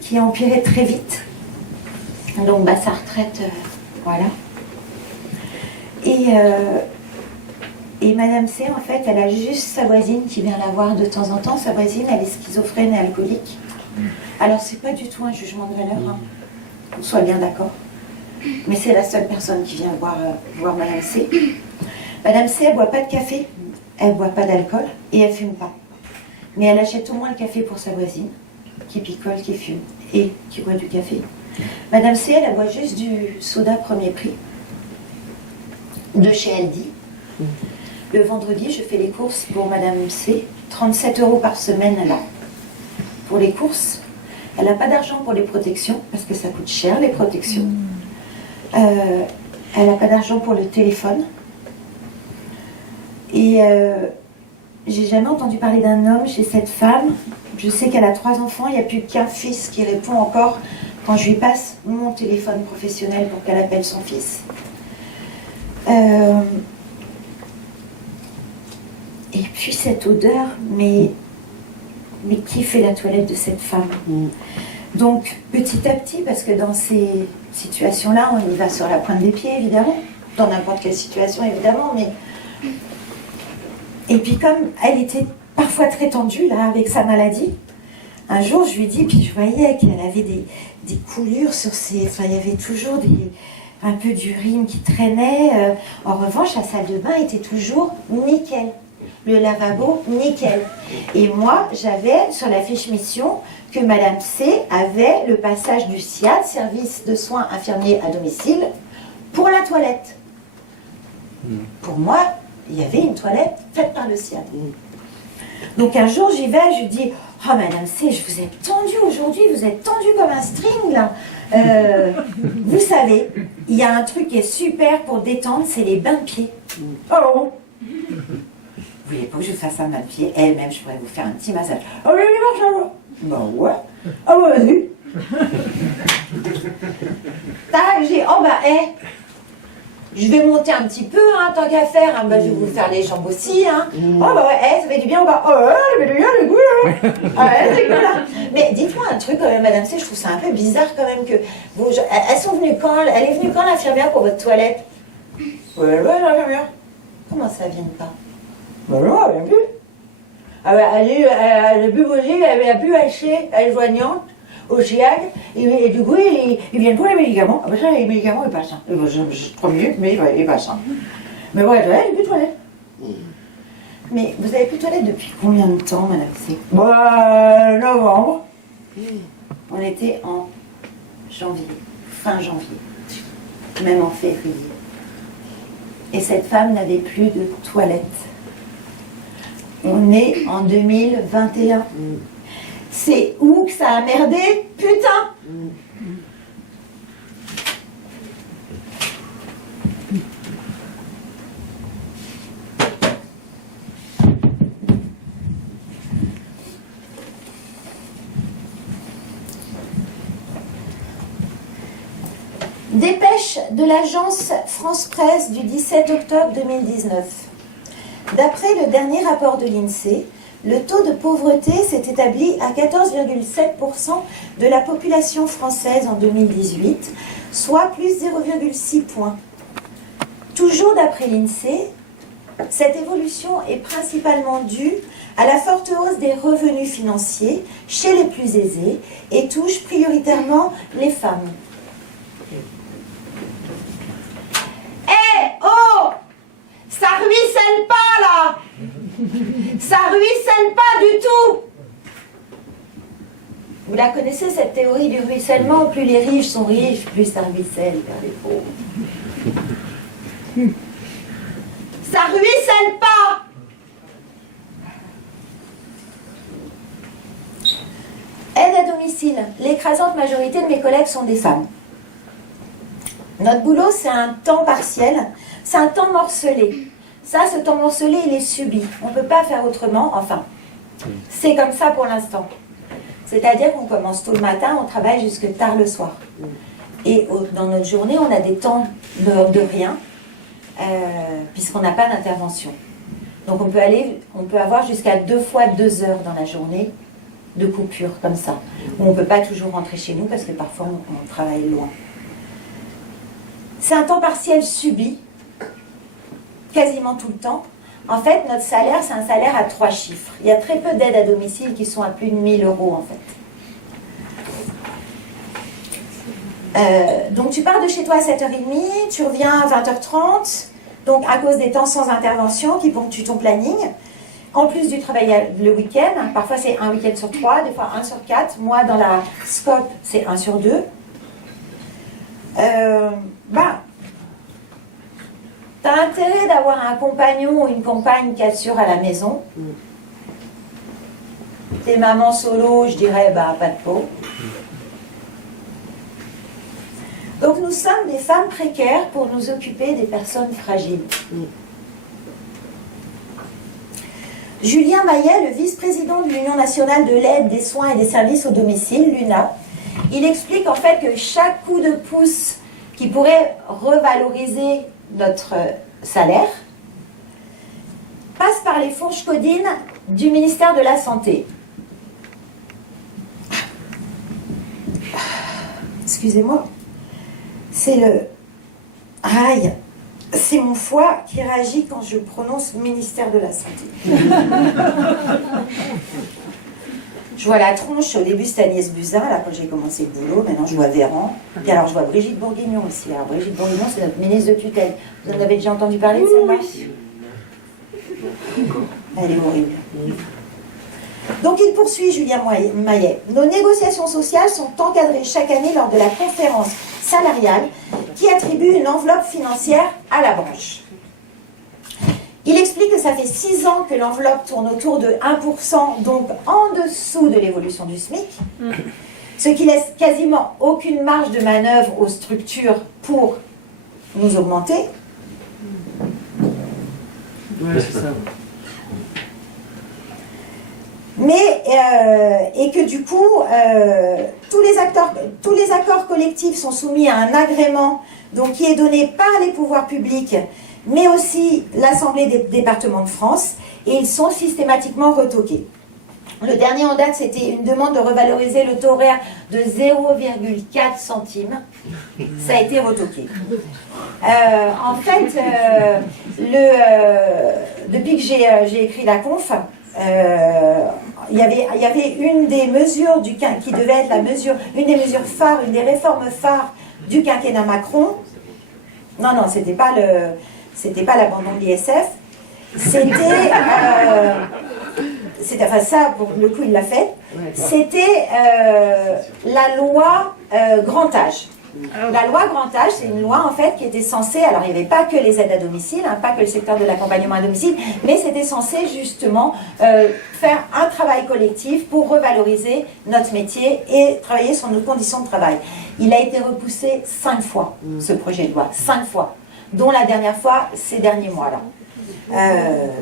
qui a empiré très vite. Donc bah, sa retraite, voilà. Et Madame C, en fait, elle a juste sa voisine qui vient la voir de temps en temps. Sa voisine, elle est schizophrène et alcoolique. Alors c'est pas du tout un jugement de valeur, hein. Qu'on soit bien d'accord. Mais c'est la seule personne qui vient voir Madame C. Madame C, elle boit pas de café, elle boit pas d'alcool et elle fume pas. Mais elle achète au moins le café pour sa voisine, qui picole, qui fume et qui boit du café. Madame C, elle boit juste du soda premier prix de chez Aldi. Le vendredi, je fais les courses pour Madame C, 37 € par semaine là, pour les courses. Elle n'a pas d'argent pour les protections, parce que ça coûte cher les protections. Elle n'a pas d'argent pour le téléphone. Et j'ai jamais entendu parler d'un homme chez cette femme. Je sais qu'elle a 3 enfants, il n'y a plus qu'un fils qui répond encore quand je lui passe mon téléphone professionnel pour qu'elle appelle son fils. cette odeur, mais qui fait la toilette de cette femme? Donc, petit à petit, parce que dans ces situations-là, on y va sur la pointe des pieds, évidemment, dans n'importe quelle situation, évidemment, mais... Et puis comme elle était parfois très tendue, là, avec sa maladie, un jour, je lui dis, puis je voyais qu'elle avait des coulures sur ses... Enfin, il y avait toujours un peu d'urine qui traînait. En revanche, la salle de bain était toujours nickel. Le lavabo, nickel. Et moi, j'avais sur la fiche mission que Madame C avait le passage du SIAD, service de soins infirmiers à domicile, pour la toilette. Pour moi, il y avait une toilette faite par le SIAD. Donc un jour, j'y vais, je lui dis, oh Madame C, je vous ai tendue aujourd'hui, vous êtes tendue comme un string, là. Vous savez, il y a un truc qui est super pour détendre, c'est les bains de pied. Oh, vous voulez pas que je fasse un bain de pied? Elle-même, je pourrais vous faire un petit massage. Oh, oui, bah ouais. Oh, bah vas-y. Tac, j'ai, oh bah, je vais monter un petit peu, hein, tant qu'à faire. Hein, bah, je vais vous faire les jambes aussi. Hein. Oh bah ouais, ça fait du bien. Bah, oh ouais, ça fait du bien, le goût. Hein. Ah ouais, c'est cool. Hein. Mais dites-moi un truc, quand même, Madame C, je trouve ça un peu bizarre quand même que vous. Elles sont venues quand? Elle est venue quand, l'infirmière, pour votre toilette? Ouais, l'infirmière. Comment ça vient pas? Bah non, elle vient plus. Elle a bu aussi, elle a pu acheter, elle est joignante au GIAG, et du coup, ils viennent pour les médicaments. Ah ben ça, les médicaments, ils passent. 3 minutes, mais ils passent. Mais bon, elle n'a plus de toilette. Mais vous avez plus de toilette depuis combien de temps, Madame C? Bah, novembre. On était en janvier, fin janvier, même en février. Et cette femme n'avait plus de toilette. On est en 2021. C'est où que ça a merdé? Putain! Dépêche de l'agence France Presse du 17 octobre 2019. D'après le dernier rapport de l'INSEE, le taux de pauvreté s'est établi à 14,7% de la population française en 2018, soit plus 0,6 points. Toujours d'après l'INSEE, cette évolution est principalement due à la forte hausse des revenus financiers chez les plus aisés et touche prioritairement les femmes. Oh! Ça ruisselle pas là! Ça ruisselle pas du tout! Vous la connaissez cette théorie du ruissellement? Plus les riches sont riches, plus ça ruisselle vers les pauvres. Ça ruisselle pas! Aide à domicile. L'écrasante majorité de mes collègues sont des femmes. Notre boulot, c'est un temps partiel, c'est un temps morcelé. Ça, ce temps morcelé, il est subi. On ne peut pas faire autrement, enfin. C'est comme ça pour l'instant. C'est-à-dire qu'on commence tôt le matin, on travaille jusque tard le soir. Et dans notre journée, on a des temps de rien, puisqu'on n'a pas d'intervention. Donc on peut avoir jusqu'à 2 fois 2 heures dans la journée de coupure, comme ça. Où on ne peut pas toujours rentrer chez nous, parce que parfois on travaille loin. C'est un temps partiel subi, quasiment tout le temps. En fait, notre salaire, c'est un salaire à 3 chiffres. Il y a très peu d'aides à domicile qui sont à plus de 1 000 € en fait. Donc tu pars de chez toi à 7h30, tu reviens à 20h30, donc à cause des temps sans intervention qui ponctuent ton planning. En plus du travail le week-end, parfois c'est un week-end sur 3, des fois 1 sur 4. Moi, dans la SCOP, c'est 1 sur 2. T'as intérêt d'avoir un compagnon ou une compagne qui assure à la maison. T'es maman solo, je dirais, pas de peau. Donc nous sommes des femmes précaires pour nous occuper des personnes fragiles. Julien Maillet, le vice-président de l'Union nationale de l'aide, des soins et des services au domicile, l'UNA, il explique en fait que chaque coup de pouce qui pourrait revaloriser notre salaire passe par les fourches codines du ministère de la Santé. Excusez-moi, c'est le... Aïe, c'est mon foie qui réagit quand je prononce ministère de la Santé. Je vois la tronche, au début c'était Agnès Buzyn, là quand j'ai commencé le boulot, maintenant je vois Véran. Puis alors je vois Brigitte Bourguignon aussi. Alors Brigitte Bourguignon c'est notre ministre de tutelle. Vous en avez déjà entendu parler de celle-là? Elle est horrible. Donc il poursuit, Julien Maillet. Nos négociations sociales sont encadrées chaque année lors de la conférence salariale qui attribue une enveloppe financière à la branche. Il explique que ça fait 6 ans que l'enveloppe tourne autour de 1%, donc en dessous de l'évolution du SMIC, ce qui laisse quasiment aucune marge de manœuvre aux structures pour nous augmenter. Ouais, c'est ça. Mais, et que du coup, tous les accords collectifs sont soumis à un agrément donc, qui est donné par les pouvoirs publics, mais aussi l'Assemblée des départements de France, et ils sont systématiquement retoqués. Le dernier en date, c'était une demande de revaloriser le taux horaire de 0,4 centimes. Ça a été retoqué. En fait, depuis que j'ai écrit la conf, il y avait une des mesures qui devait être une des mesures phares, une des réformes phares du quinquennat Macron. Non, c'était pas l'abandon de l'ISF. Enfin ça, pour le coup, il l'a fait. C'était la loi Grand Âge. La loi Grand Âge, c'est une loi en fait qui était censée, alors il n'y avait pas que les aides à domicile, pas que le secteur de l'accompagnement à domicile, mais c'était censé justement faire un travail collectif pour revaloriser notre métier et travailler sur nos conditions de travail. Il a été repoussé 5 fois, ce projet de loi, 5 fois, dont la dernière fois ces derniers mois-là.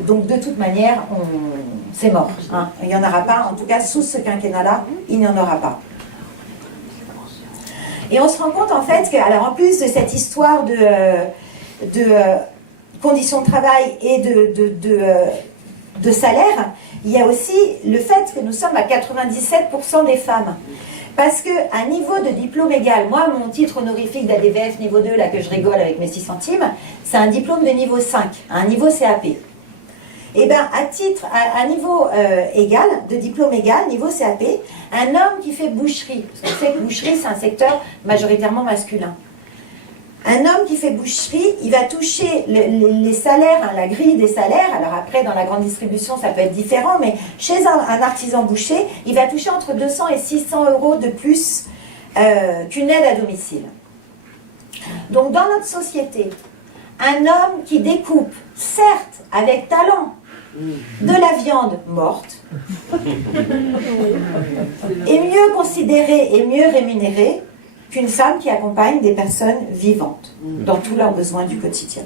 Donc de toute manière, c'est mort. Hein. Il n'y en aura pas, en tout cas sous ce quinquennat-là, il n'y en aura pas. Et on se rend compte en fait que, alors en plus de cette histoire de conditions de travail et de salaire, il y a aussi le fait que nous sommes à 97% des femmes. Parce qu'à niveau de diplôme égal, moi mon titre honorifique d'ADVF niveau 2, là que je rigole avec mes 6 centimes, c'est un diplôme de niveau 5, un niveau CAP. Et bien, à niveau égal, de diplôme égal, niveau CAP, un homme qui fait boucherie, parce qu'on sait que boucherie, c'est un secteur majoritairement masculin. Un homme qui fait boucherie, il va toucher les salaires, hein, la grille des salaires. Alors après, dans la grande distribution, ça peut être différent, mais chez un artisan boucher, il va toucher entre 200 et 600 euros de plus qu'une aide à domicile. Donc, dans notre société, un homme qui découpe, certes, avec talent, de la viande morte, est mieux considéré et mieux rémunéré qu'une femme qui accompagne des personnes vivantes dans tous leurs besoins du quotidien.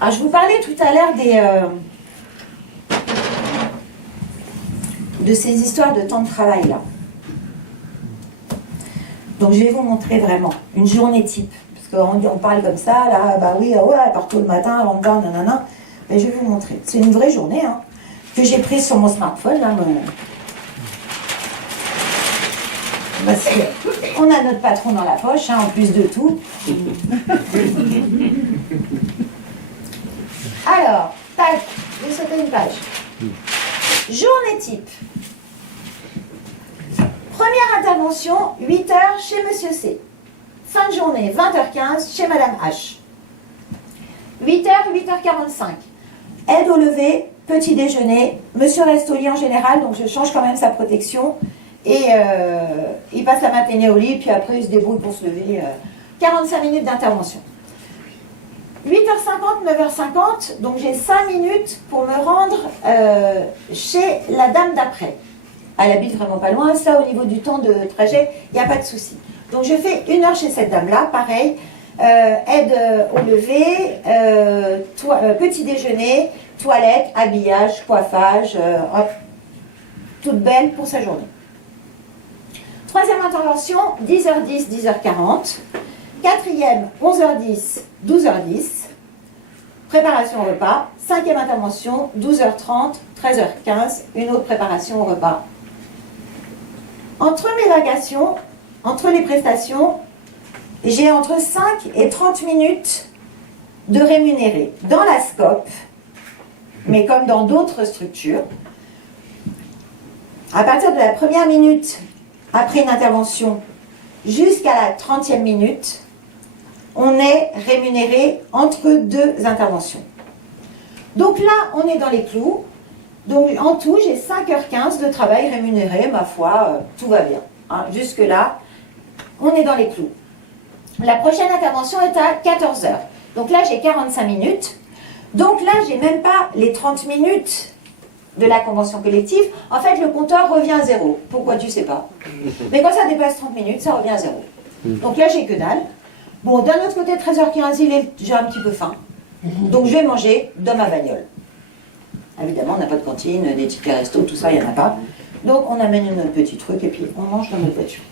Alors, je vous parlais tout à l'heure de ces histoires de temps de travail là. Donc je vais vous montrer vraiment une journée type. Parce qu'on parle comme ça, là, bah oui, ouais, partout le matin, avant de nanana. Mais je vais vous montrer. C'est une vraie journée, hein, que j'ai prise sur mon smartphone, là. Parce qu'on a notre patron dans la poche, hein, en plus de tout. Alors, tac, je vais sauter une page. Journée type. Première intervention, 8h chez Monsieur C. Fin de journée, 20h15 chez Madame H. 8h, 8h45. Aide au lever, petit déjeuner. Monsieur reste au lit en général, donc je change quand même sa protection. Et il passe la matinée au lit, puis après il se débrouille pour se lever. 45 minutes d'intervention. 8h50, 9h50, donc j'ai 5 minutes pour me rendre chez la dame d'après. Elle habite vraiment pas loin, ça au niveau du temps de trajet, il n'y a pas de souci. Donc je fais 1 heure chez cette dame-là, pareil, aide au lever, petit déjeuner, toilette, habillage, coiffage, hop, toute belle pour sa journée. Troisième intervention, 10h10, 10h40. Quatrième, 11h10, 12h10. préparation au repas, 5e intervention, 12h30, 13h15, une autre préparation au repas. Entre mes vacations, entre les prestations, j'ai entre 5 et 30 minutes de rémunéré. Dans la SCOP, mais comme dans d'autres structures, à partir de la première minute après une intervention jusqu'à la 30e minute, on est rémunéré entre 2 interventions. Donc là, on est dans les clous. Donc en tout, j'ai 5h15 de travail rémunéré, ma foi, tout va bien. Hein, jusque-là, on est dans les clous. La prochaine intervention est à 14h. Donc là, j'ai 45 minutes. Donc là, j'ai même pas les 30 minutes de la convention collective. En fait, le compteur revient à 0. Pourquoi, tu sais pas. Mais quand ça dépasse 30 minutes, ça revient à 0. Donc là, j'ai que dalle. Bon, d'un autre côté, 13h15, j'ai un petit peu faim. Donc je vais manger dans ma bagnole. Évidemment, on n'a pas de cantine, des tickets resto, tout ça, il n'y en a pas. Donc on amène notre petit truc et puis on mange dans notre voiture.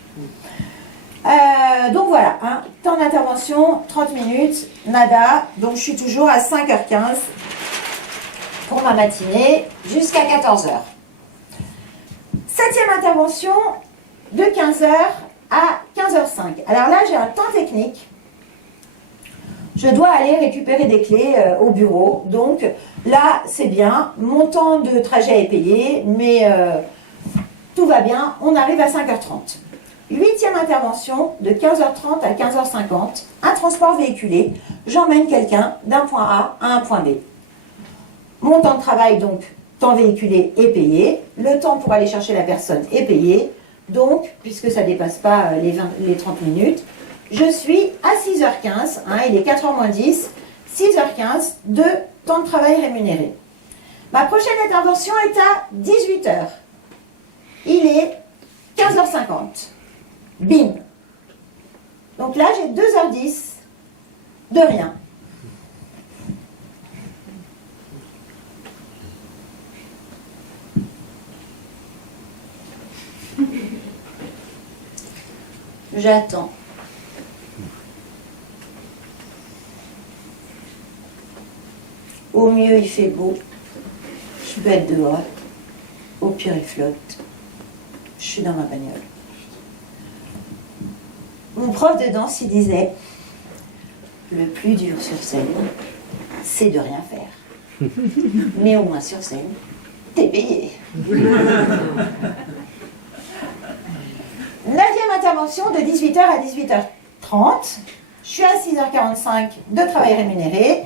Donc voilà, hein, temps d'intervention, 30 minutes, nada. Donc je suis toujours à 5h15 pour ma matinée jusqu'à 14h. 7e intervention de 15h à 15h05. Alors là, j'ai un temps technique. Je dois aller récupérer des clés au bureau. Donc là, c'est bien. Mon temps de trajet est payé, mais tout va bien. On arrive à 5h30. 8e intervention de 15h30 à 15h50. Un transport véhiculé. J'emmène quelqu'un d'un point A à un point B. Mon temps de travail, donc, temps véhiculé, est payé. Le temps pour aller chercher la personne est payé. Donc, puisque ça ne dépasse pas les 30 minutes, je suis à 6h15, hein, il est 4h moins 10, 6h15 de temps de travail rémunéré. Ma prochaine intervention est à 18h. Il est 15h50. Bim. Donc là, j'ai 2h10 de rien. J'attends. Au mieux, il fait beau. Je peux être dehors. Au pire, il flotte. Je suis dans ma bagnole. Mon prof de danse, il disait « Le plus dur sur scène, c'est de rien faire. Mais au moins sur scène, t'es payé. » 9e intervention de 18h à 18h30. Je suis à 6h45 de travail rémunéré.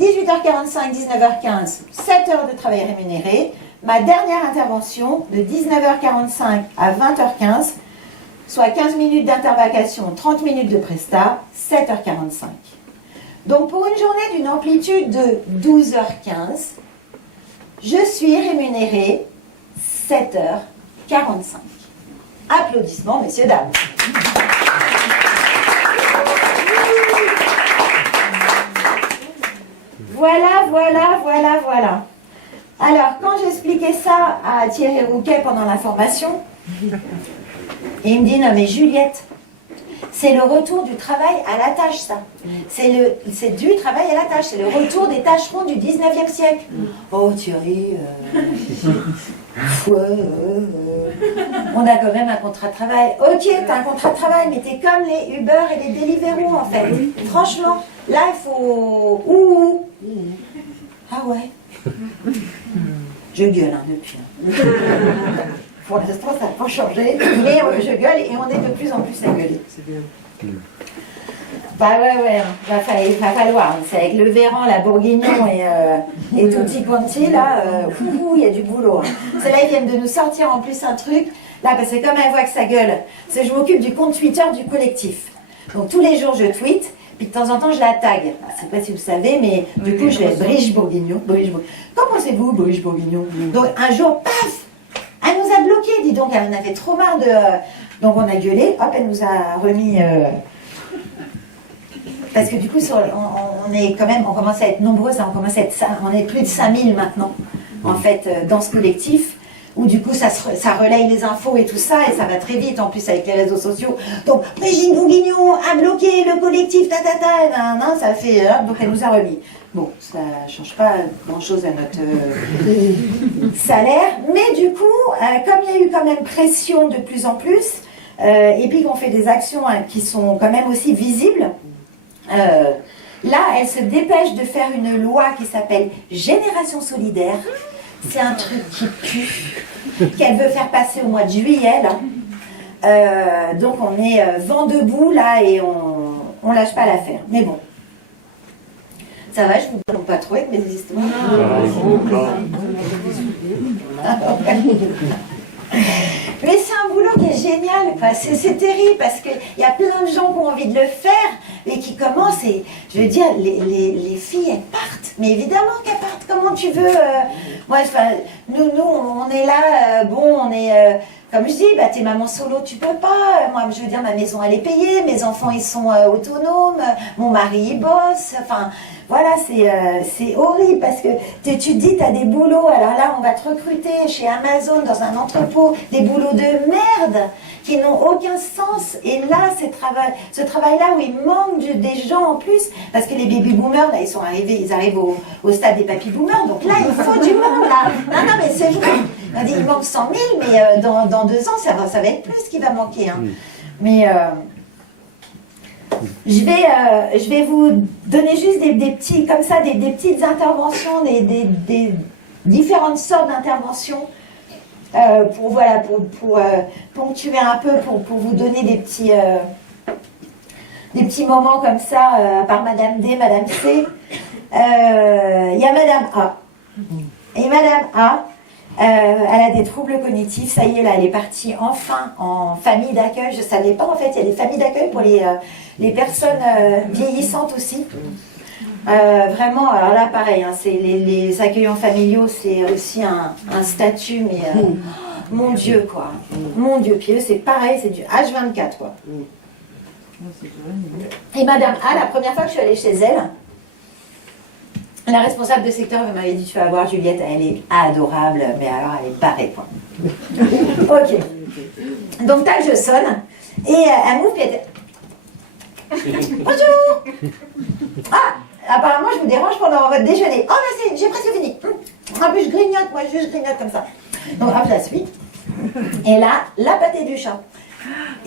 18h45, 19h15, 7 heures de travail rémunéré. Ma dernière intervention de 19h45 à 20h15, soit 15 minutes d'intervacation, 30 minutes de presta, 7h45. Donc pour une journée d'une amplitude de 12h15, je suis rémunérée 7h45. Applaudissements, messieurs, dames. Voilà. Alors, quand j'expliquais ça à Thierry Rouquet pendant la formation, il me dit, non mais Juliette, c'est le retour du travail à la tâche, ça. C'est du travail à la tâche, c'est le retour des tâcherons du 19e siècle. Oh Thierry, on a quand même un contrat de travail. Ok, t'as un contrat de travail, mais t'es comme les Uber et les Deliveroo en fait. Franchement, là il faut... Ah ouais. Je gueule depuis. Pour l'instant, ça n'a pas changé, mais je gueule et on est de plus en plus à gueuler. C'est bien. Bah ouais, il va falloir. C'est avec le Véran, la Bourguignon et Tutti Quanti, là, il y a du boulot. C'est là, ils viennent de nous sortir en plus un truc, là, parce que comme elle voit que ça gueule, c'est je m'occupe du compte Twitter du collectif. Donc tous les jours, je tweete, puis de temps en temps, je la tag. Je ne sais pas si vous savez, mais du coup, je vais Brigitte Bourguignon. Qu'en pensez-vous, Brigitte Bourguignon? Donc un jour, paf, elle nous a bloqués, dis donc, elle en avait trop marre de... Donc on a gueulé, hop, elle nous a remis... Parce que du coup, on est quand même, on commence à être nombreux, on est plus de 5000 maintenant, en fait, dans ce collectif, où du coup, ça relaye les infos et tout ça, et ça va très vite, en plus, avec les réseaux sociaux. Donc, Brigitte Bourguignon a bloqué le collectif, ça fait, donc elle nous a remis. Bon, ça ne change pas grand-chose à notre salaire, mais du coup, comme il y a eu quand même pression de plus en plus, et puis qu'on fait des actions qui sont quand même aussi visibles, là, elle se dépêche de faire une loi qui s'appelle Génération Solidaire. C'est un truc qui pue, qu'elle veut faire passer au mois de juillet, là. Donc on est vent debout, là, et on lâche pas l'affaire. Mais bon. Ça va, je vous plombe pas trop avec mes histoires. Mais c'est un boulot qui est génial, quoi. C'est terrible parce qu'il y a plein de gens qui ont envie de le faire et qui commencent. Et je veux dire, les filles, elles partent. Mais évidemment qu'elles partent. Comment tu veux Moi, nous, on est là. On est. Comme je dis, bah, t'es maman solo, tu peux pas. Moi, je veux dire, ma maison, elle est payée. Mes enfants, ils sont autonomes. Mon mari, il bosse. Enfin, voilà, c'est horrible parce que tu te dis, t'as des boulots. Alors là, on va te recruter chez Amazon dans un entrepôt. Des boulots de merde qui n'ont aucun sens. Et là, ce travail-là où il manque des gens en plus. Parce que les baby boomers, là, ils arrivent au stade des papy boomers. Donc là, il faut du monde, là. Non, mais c'est vrai. On dit, il manque 100 000, mais dans 2 ans, ça va être plus qui va manquer. Hein. Mais je vais vous donner juste des petits, comme ça, des petites interventions, des différentes sortes d'interventions pour ponctuer un peu, pour vous donner des petits moments comme ça, à part Madame D, Madame C. Il y a Madame A. Et Madame A, elle a des troubles cognitifs, ça y est, là, elle est partie enfin en famille d'accueil. Je ne savais pas, en fait, il y a des familles d'accueil pour les personnes vieillissantes aussi. Vraiment, alors là, pareil, hein, c'est les accueillants familiaux, c'est aussi un statut, mais mon Dieu, quoi. Mon Dieu, puis eux, c'est pareil, c'est du H24, quoi. Et Madame A, la première fois que je suis allée chez elle, la responsable de secteur m'avait dit, tu vas voir Juliette, elle est adorable, mais alors elle est barrée, quoi. Ok. Donc tac, je sonne, et elle m'ouvre, puis elle était... Bonjour. Ah, apparemment je vous dérange pendant votre déjeuner. Oh mais j'ai presque fini. En plus je grignote, moi je grignote comme ça. Donc hop, je la suis. Et là, la pâtée du chat.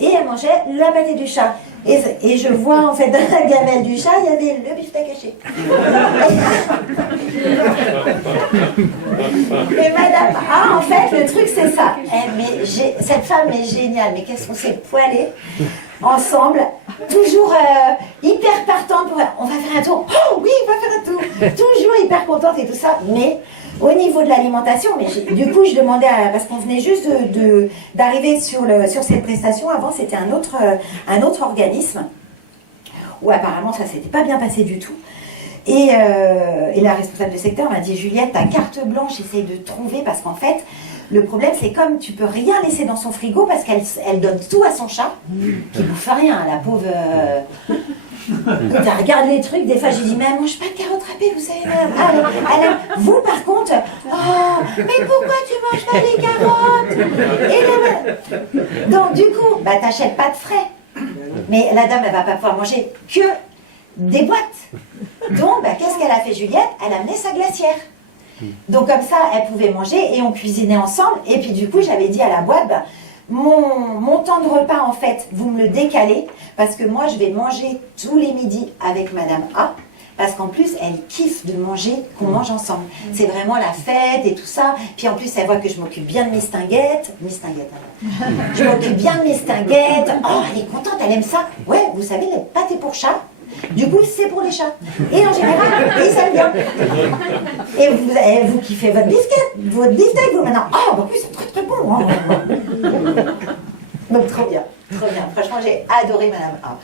Et elle mangeait la pâtée du chat. Et je vois en fait dans la gamelle du chat, il y avait le beefsteak haché. Et Madame A, en fait, le truc c'est ça. Cette femme est géniale, mais qu'est-ce qu'on s'est poilé ensemble, toujours hyper partante pour... On va faire un tour. Oh oui, on va faire un tour. Toujours hyper contente et tout ça, mais au niveau de l'alimentation, mais du coup je demandais parce qu'on venait juste d'arriver sur cette prestation. Avant c'était un autre organisme où apparemment ça s'était pas bien passé du tout. Et la responsable de secteur m'a dit, Juliette, ta carte blanche, essaye de trouver, parce qu'en fait le problème c'est comme tu peux rien laisser dans son frigo parce qu'elle donne tout à son chat qui bouffe rien, la pauvre. Elle regarde les trucs, des fois je dis mais elle mange pas de carottes râpées, vous savez madame. Vous par contre, oh mais pourquoi tu manges pas les carottes? Donc du coup, bah t'achètes pas de frais. Mais la dame elle va pas pouvoir manger que des boîtes. Donc bah, qu'est-ce qu'elle a fait Juliette? Elle a amené sa glacière. Donc comme ça elle pouvait manger et on cuisinait ensemble. Et puis du coup j'avais dit à la boîte, bah, mon temps de repas en fait vous me le décalez parce que moi je vais manger tous les midis avec Madame A parce qu'en plus elle kiffe de manger, qu'on mange ensemble, c'est vraiment la fête et tout ça, puis en plus elle voit que je m'occupe bien de mes stinguettes, je m'occupe bien de mes stinguettes, oh elle est contente, elle aime ça, ouais vous savez les pâtés pour chat, du coup c'est pour les chats, et en général ils aiment bien, et vous kiffez votre beefsteak vous maintenant, ah bah oui c'est très très bon, hein. Donc trop bien, franchement j'ai adoré Madame A.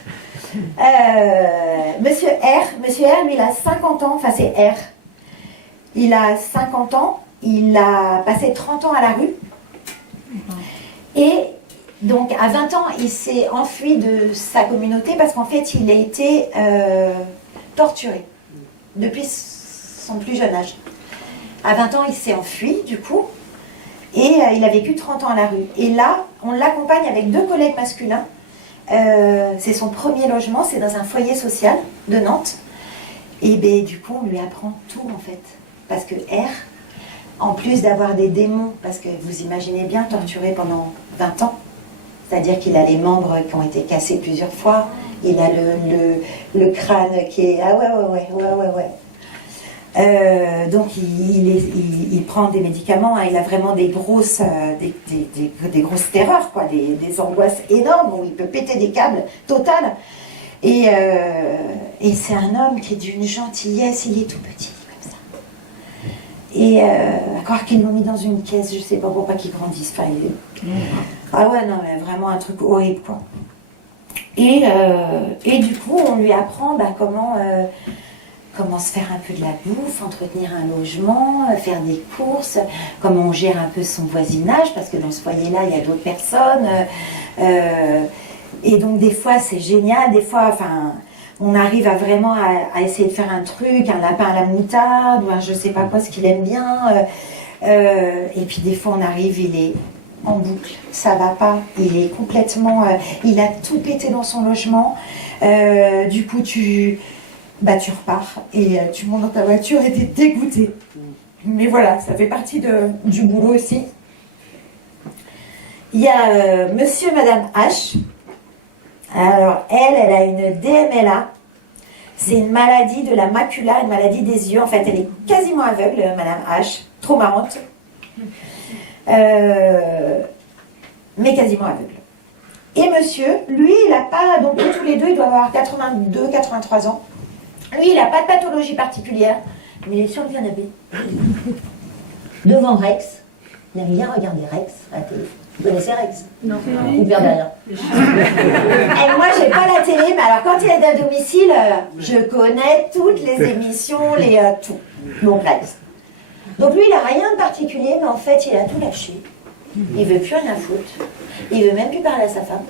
Monsieur R, lui il a 50 ans, enfin c'est R, il a 50 ans, il a passé 30 ans à la rue, et donc à 20 ans il s'est enfui de sa communauté parce qu'en fait il a été torturé depuis son plus jeune âge. À 20 ans il s'est enfui du coup, et il a vécu 30 ans à la rue, et là on l'accompagne avec 2 collègues masculins. C'est son premier logement, c'est dans un foyer social de Nantes. Et ben, du coup, on lui apprend tout en fait. Parce que R, en plus d'avoir des démons, parce que vous imaginez bien torturé pendant 20 ans, c'est-à-dire qu'il a les membres qui ont été cassés plusieurs fois, il a le crâne qui est... Ah ouais. Donc il prend des médicaments, hein, il a vraiment des grosses, des grosses terreurs, quoi, des angoisses énormes où il peut péter des câbles totales. Et c'est un homme qui est d'une gentillesse, il est tout petit comme ça. Et à croire qu'ils l'ont mis dans une caisse, je sais pas pourquoi qu'il grandisse. Enfin, ah ouais, non, mais vraiment un truc horrible, quoi. Et du coup, on lui apprend comment se faire un peu de la bouffe, entretenir un logement, faire des courses, comment on gère un peu son voisinage, parce que dans ce foyer-là, il y a d'autres personnes. Et donc, des fois, c'est génial. Des fois, enfin, on arrive à essayer de faire un truc, un lapin à la moutarde, ou un je sais pas quoi, ce qu'il aime bien. Et puis, des fois, on arrive, il est en boucle, ça va pas. Il est complètement... il a tout pété dans son logement. Du coup, tu repars et tu montes dans ta voiture et t'es dégoûté. Mais voilà, ça fait partie du boulot aussi. Il y a monsieur et madame H. Alors, elle a une DMLA. C'est une maladie de la macula, une maladie des yeux. En fait, elle est quasiment aveugle, madame H. Trop marrante. Mais quasiment aveugle. Et monsieur, lui, il n'a pas... Donc, tous les deux, ils doivent avoir 82, 83 ans. Lui, il n'a pas de pathologie particulière, mais il est sur le canapé. Devant Rex. Il aime bien regarder Rex à la télé. Vous connaissez Rex? Non. Vous perdez rien. Et moi, j'ai pas la télé, mais alors quand il est à domicile, je connais toutes les émissions, tout. Donc Rex. Donc lui, il n'a rien de particulier, mais en fait, il a tout lâché. Il veut plus rien foutre. Il veut même plus parler à sa femme.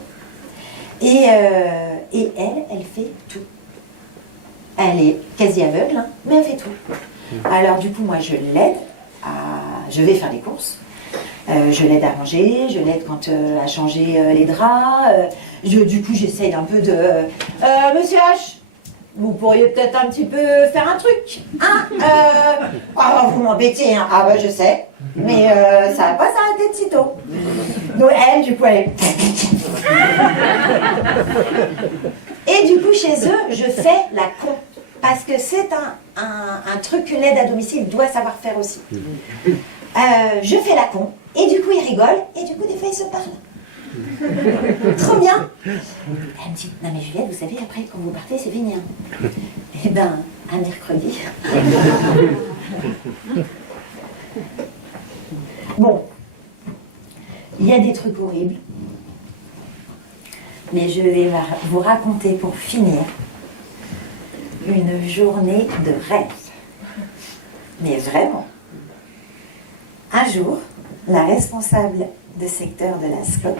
Et elle fait tout. Elle est quasi aveugle, hein, mais elle fait tout. Alors du coup, moi, je l'aide je vais faire les courses. Je l'aide à ranger, je l'aide quand à changer les draps. Du coup, j'essaye un peu de... Monsieur H, vous pourriez peut-être un petit peu faire un truc, hein vous m'embêtez, hein. Ah ouais, je sais, mais ça va pas s'arrêter de sitôt. Donc elle, du coup, elle est... Et du coup, chez eux, je fais la con. Parce que c'est un truc que l'aide à domicile doit savoir faire aussi. Je fais la con, et du coup, ils rigolent, et du coup, des fois, ils se parlent. Trop bien. Elle me dit, non mais Juliette, vous savez, après, quand vous partez, c'est fini. Hein. Eh ben, à mercredi. Bon, il y a des trucs horribles, mais je vais vous raconter pour finir une journée de rêve. Mais vraiment. Un jour, la responsable de secteur de la SCOP,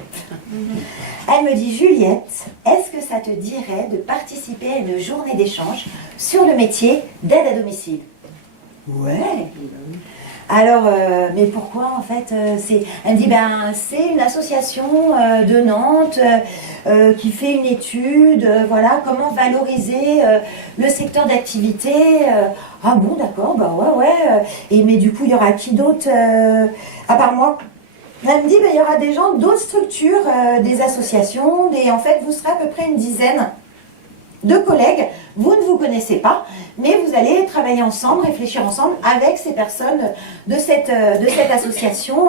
elle me dit, Juliette, est-ce que ça te dirait de participer à une journée d'échange sur le métier d'aide à domicile? Ouais. Alors, mais pourquoi en fait elle me dit, c'est une association de Nantes qui fait une étude, voilà, comment valoriser le secteur d'activité. Ah bon, d'accord, ouais. Et mais du coup, il y aura qui d'autre à part moi? Elle me dit, il y aura des gens d'autres structures, des associations, en fait, vous serez à peu près une dizaine de collègues, vous ne vous connaissez pas, mais vous allez travailler ensemble, réfléchir ensemble avec ces personnes de cette association.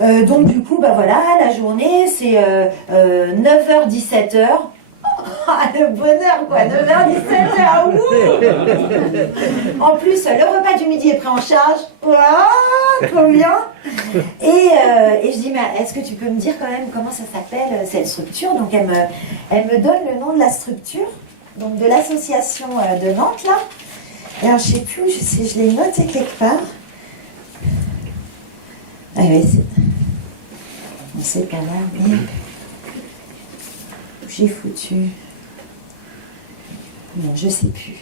Donc du coup, voilà, la journée, c'est 9h-17h. Ah, le bonheur, quoi, 9h-17h, wouh. En plus, le repas du midi est pris en charge. Waouh, trop bien. Et je dis, mais est-ce que tu peux me dire quand même comment ça s'appelle cette structure? Donc elle me donne le nom de la structure, donc de l'association de Nantes, là. Et alors, je sais plus, je l'ai noté quelque part. Ah oui, c'est pas là, mais... J'ai foutu. Non, je sais plus.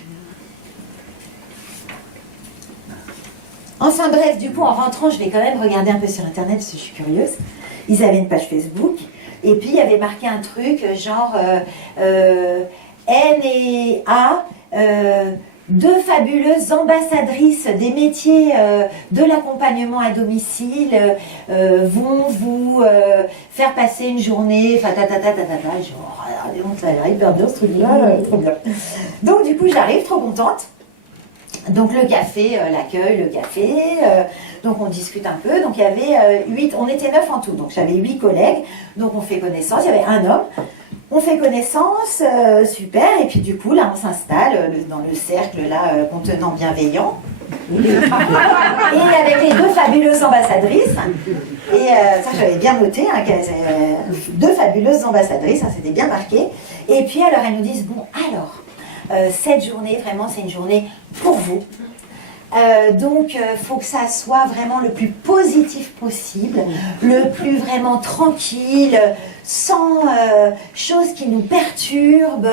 Enfin bref, du coup, en rentrant, je vais quand même regarder un peu sur Internet parce que je suis curieuse. Ils avaient une page Facebook. Et puis, il y avait marqué un truc genre N et A deux fabuleuses ambassadrices des métiers de l'accompagnement à domicile vont vous faire passer une journée, genre, ça a l'air hyper bien ce truc-là, trop bien. Donc du coup, j'arrive trop contente. Donc le café, l'accueil, le café, donc on discute un peu. Donc il y avait 8, on était 9 en tout, donc j'avais 8 collègues, donc on fait connaissance, il y avait un homme. On fait connaissance, super, et puis du coup, là, on s'installe dans le cercle, là, contenant bienveillant. Et avec les deux fabuleuses ambassadrices, et ça, j'avais bien noté, hein, deux fabuleuses ambassadrices, hein, c'était bien marqué. Et puis, alors, elles nous disent, bon, alors, cette journée, vraiment, c'est une journée pour vous. Donc, faut que ça soit vraiment le plus positif possible, le plus vraiment tranquille, sans choses qui nous perturbent,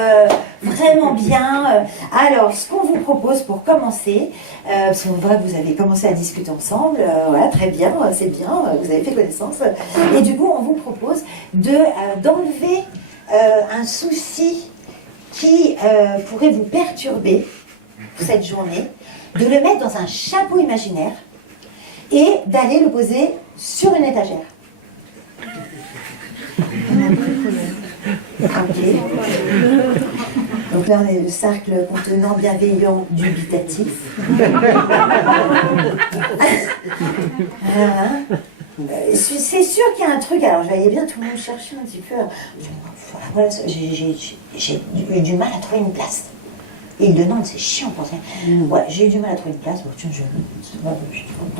vraiment bien. Alors, ce qu'on vous propose pour commencer, parce qu'on voit que vous avez commencé à discuter ensemble, voilà, très bien, c'est bien, vous avez fait connaissance. Et du coup, on vous propose d'enlever un souci qui pourrait vous perturber cette journée, de le mettre dans un chapeau imaginaire et d'aller le poser sur une étagère. Ok. Donc là, on est le cercle contenant bienveillant dubitatif. C'est sûr qu'il y a un truc. Alors, je voyais bien tout le monde chercher un petit peu. Voilà, j'ai eu du mal à trouver une place. Et il demande, c'est chiant pour ça. Ouais, j'ai eu du mal à trouver une place. Bon, tiens, je prends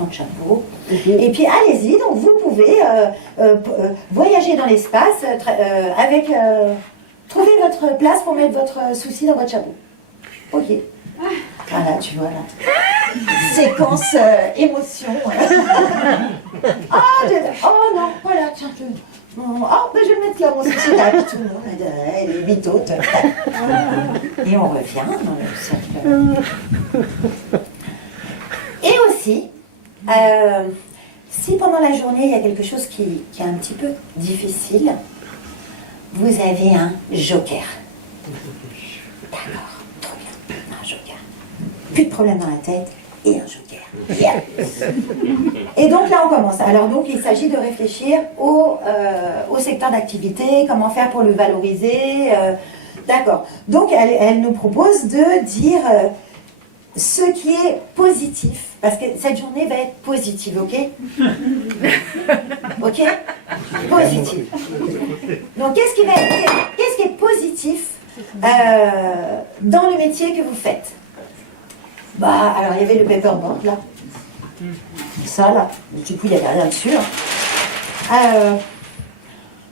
le chapeau. Et puis, allez-y. Donc, vous pouvez voyager dans l'espace avec... trouver votre place pour mettre votre souci dans votre chapeau. Ok. Voilà, tu vois, là. Séquence émotion. Oh non, voilà, tiens, oh, ben je vais le mettre là, mon souci, là, tout le monde, elle est bitote. Et on revient dans le cercle. Et aussi, si pendant la journée, il y a quelque chose qui est un petit peu difficile, vous avez un joker. D'accord, trop bien, un joker. Plus de problème dans la tête et un joker. Yeah. Et donc là on commence. Alors donc il s'agit de réfléchir au secteur d'activité, comment faire pour le valoriser. D'accord. Donc elle nous propose de dire ce qui est positif, parce que cette journée va être positive, ok? Ok? Positive. Donc qu'est-ce qui est positif dans le métier que vous faites? Bah, alors il y avait le paperboard là. Ça là. Du coup, il n'y avait rien dessus.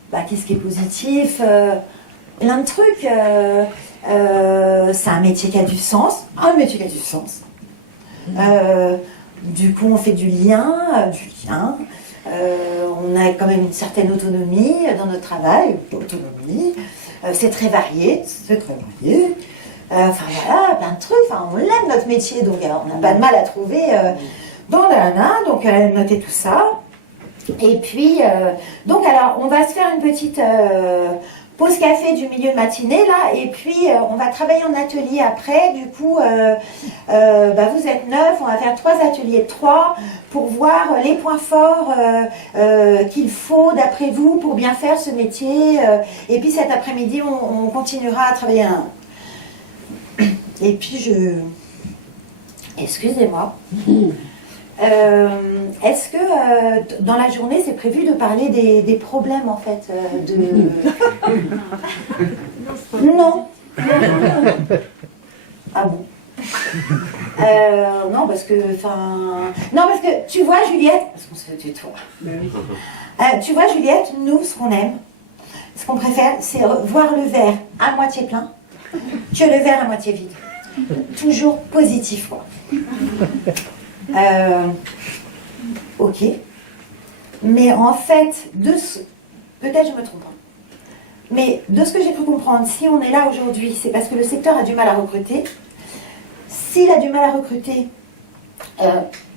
Bah, qu'est-ce qui est positif? Plein de trucs. C'est un métier qui a du sens. Un métier qui a du sens. Du coup, on fait du lien. On a quand même une certaine autonomie dans notre travail. Autonomie. C'est très varié. Enfin voilà, plein de trucs. Enfin, on l'aime notre métier, donc on n'a pas de mal à trouver dans donc elle a noté tout ça. Et puis, donc alors, on va se faire une petite pause café du milieu de matinée là, et puis on va travailler en atelier après. Du coup, bah, vous êtes 9, on va faire 3 ateliers de 3 pour voir les points forts qu'il faut d'après vous pour bien faire ce métier. Et puis cet après-midi, on continuera à travailler un. Et puis excusez-moi. Est-ce que dans la journée c'est prévu de parler des problèmes en fait Non. Ah bon. Non parce que tu vois Juliette, parce qu'on se tutoie. Tu vois Juliette, nous ce qu'on aime, ce qu'on préfère, c'est voir le verre à moitié plein que le verre à moitié vide. Toujours positif quoi. Ok. Mais en fait, peut-être je me trompe, mais de ce que j'ai pu comprendre, si on est là aujourd'hui, c'est parce que le secteur a du mal à recruter. S'il a du mal à recruter,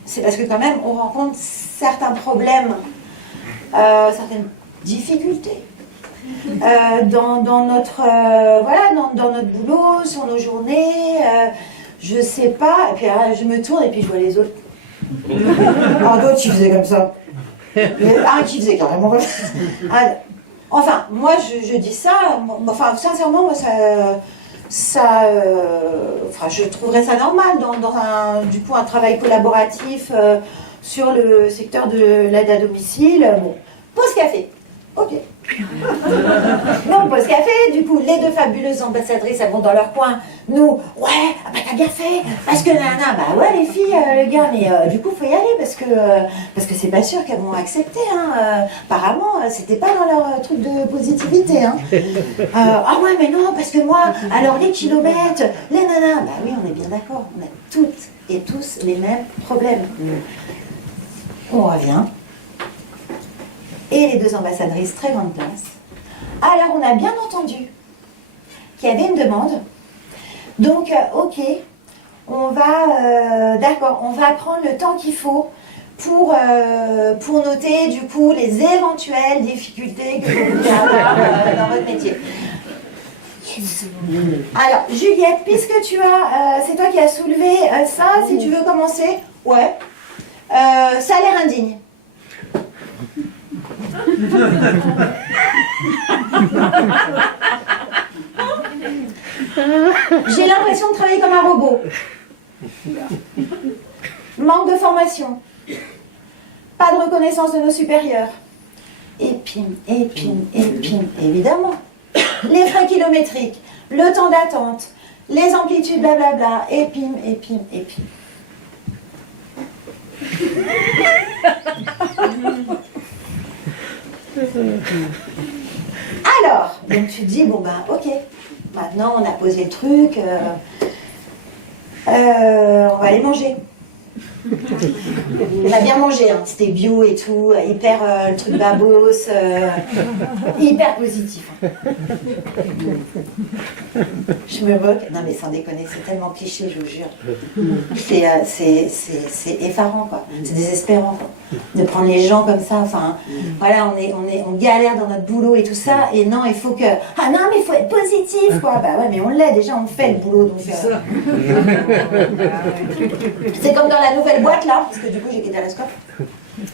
c'est parce que quand même on rencontre certains problèmes, certaines difficultés dans notre dans notre boulot, sur nos journées. je sais pas, et puis je me tourne et puis je vois les autres. Alors d'autres qui faisaient comme ça. Un qui faisait carrément comme ça. Enfin, moi je dis ça, enfin sincèrement, moi enfin, je trouverais ça normal dans un travail collaboratif sur le secteur de l'aide à domicile. Bon, pause café. Ok. Non, pause café, du coup, les deux fabuleuses ambassadrices, elles vont dans leur coin. Nous, ouais, ah bah t'as bien fait, parce que nana, bah ouais les filles, les gars, mais du coup faut y aller parce que c'est pas sûr qu'elles vont accepter, hein. Apparemment, c'était pas dans leur truc de positivité, hein. Ah ouais, mais non, parce que moi, alors les kilomètres, les nanas, bah oui, on est bien d'accord, on a toutes et tous les mêmes problèmes. On revient. Et les deux ambassadrices, très grande classe. Alors, on a bien entendu qu'il y avait une demande. Donc, ok, on va, d'accord, on va prendre le temps qu'il faut pour noter, du coup, les éventuelles difficultés que vous pouvez avoir dans votre métier. Alors, Juliette, puisque c'est toi qui as soulevé ça, si tu veux commencer, ouais. Salaire indigne. J'ai l'impression de travailler comme un robot. Manque de formation. Pas de reconnaissance de nos supérieurs. Épine, évidemment. Les frais kilométriques, le temps d'attente, les amplitudes, blablabla, épine. Alors, donc tu te dis, bon ben ok, maintenant on a posé le truc, on va aller manger. On a bien mangé, hein. C'était bio et tout, hyper le truc babos, hyper positif. Je me moque, non mais sans déconner, c'est tellement cliché, je vous jure. C'est effarant, quoi. C'est désespérant, quoi. De prendre les gens comme ça, enfin, voilà, on galère dans notre boulot et tout ça, et non, il faut que, ah non, mais il faut être positif, quoi. Bah ouais, mais on l'est, déjà, on fait le boulot, donc. C'est comme dans la nouvelle boîte là, parce que du coup j'ai quitté Rescope.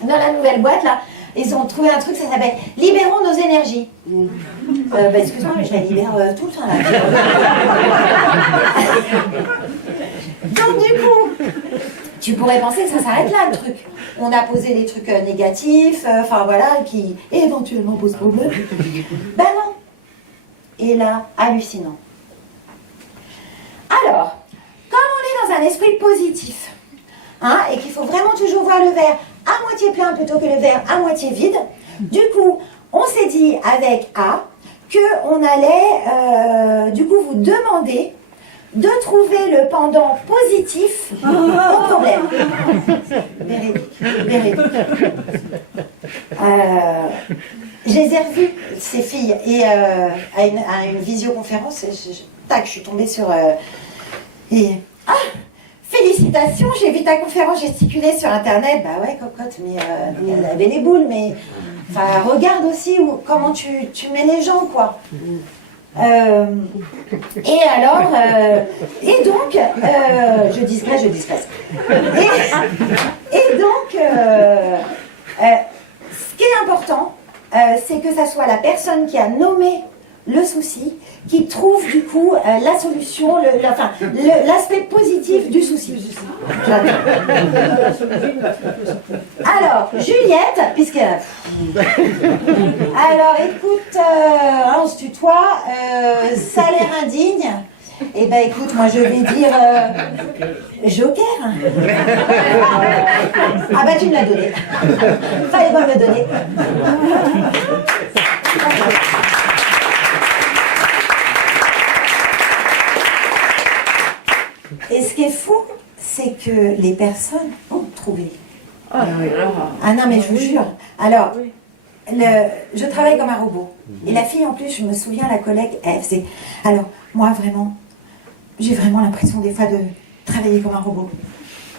Dans la nouvelle boîte là, ils ont trouvé un truc, ça s'appelle Libérons nos énergies. Excuse-moi, mais je la libère tout le temps là. Donc du coup, tu pourrais penser que ça s'arrête là le truc. On a posé des trucs négatifs, enfin voilà, qui éventuellement posent problème. Ben non. Et là, hallucinant. Alors, comme on est dans un esprit positif, hein, et qu'il faut vraiment toujours voir le verre à moitié plein plutôt que le verre à moitié vide, du coup, on s'est dit avec A qu'on allait du coup vous demander de trouver le pendant positif au problème. Véridique. Je les ai revues, ces filles, et à une visioconférence, je suis tombée sur... félicitations, j'ai vu ta conférence gesticulée sur internet. Bah ouais, cocotte, mais elle avait les boules, mais enfin, regarde aussi comment tu mets les gens, quoi. Et alors, et donc, je discrète. Et donc, ce qui est important, c'est que ça soit la personne qui a nommé le souci, qui trouve du coup la solution, l'aspect positif du souci. Alors, Juliette, puisque... Alors, écoute, on se tutoie, salaire indigne. Eh ben écoute, moi je vais dire Joker. Ah bah tu me l'as donné. Fallait pas me le donner. Et ce qui est fou, c'est que les personnes ont trouvé. Ah non, mais je vous jure. Alors, je travaille comme un robot. Et la fille, en plus, je me souviens, la collègue, elle faisait... Alors, moi, vraiment, j'ai vraiment l'impression, des fois, de travailler comme un robot.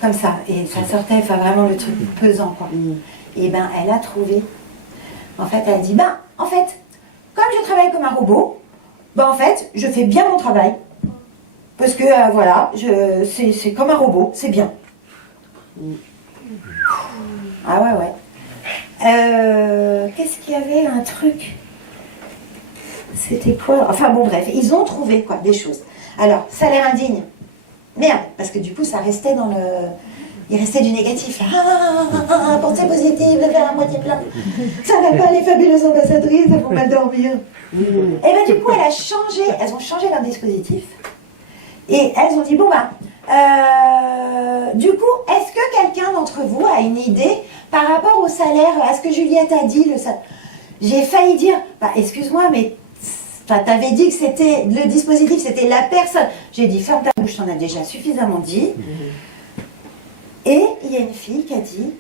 Comme ça. Et ça sortait, enfin, vraiment, le truc pesant, quoi. Et ben, elle a trouvé. En fait, elle a dit, en fait, comme je travaille comme un robot, en fait, je fais bien mon travail. Parce que voilà, c'est comme un robot, c'est bien. Ah ouais, ouais. Qu'est-ce qu'il y avait, un truc? C'était quoi? Enfin bon, bref, ils ont trouvé quoi, des choses. Alors, salaire indigne. Merde, parce que du coup, ça restait dans le... Il restait du négatif. Pensée positive, le verre à moitié plein. Ça va pas, les fabuleuses ambassadrices, elles vont mal dormir. Et bien du coup, elles ont changé leur dispositif. Et elles ont dit, bon bah, du coup, est-ce que quelqu'un d'entre vous a une idée par rapport au salaire, à ce que Juliette a dit, j'ai failli dire, bah excuse-moi, mais t'avais dit que c'était, le dispositif, c'était la personne. J'ai dit, ferme ta bouche, t'en as déjà suffisamment dit. Et il y a une fille qui a dit,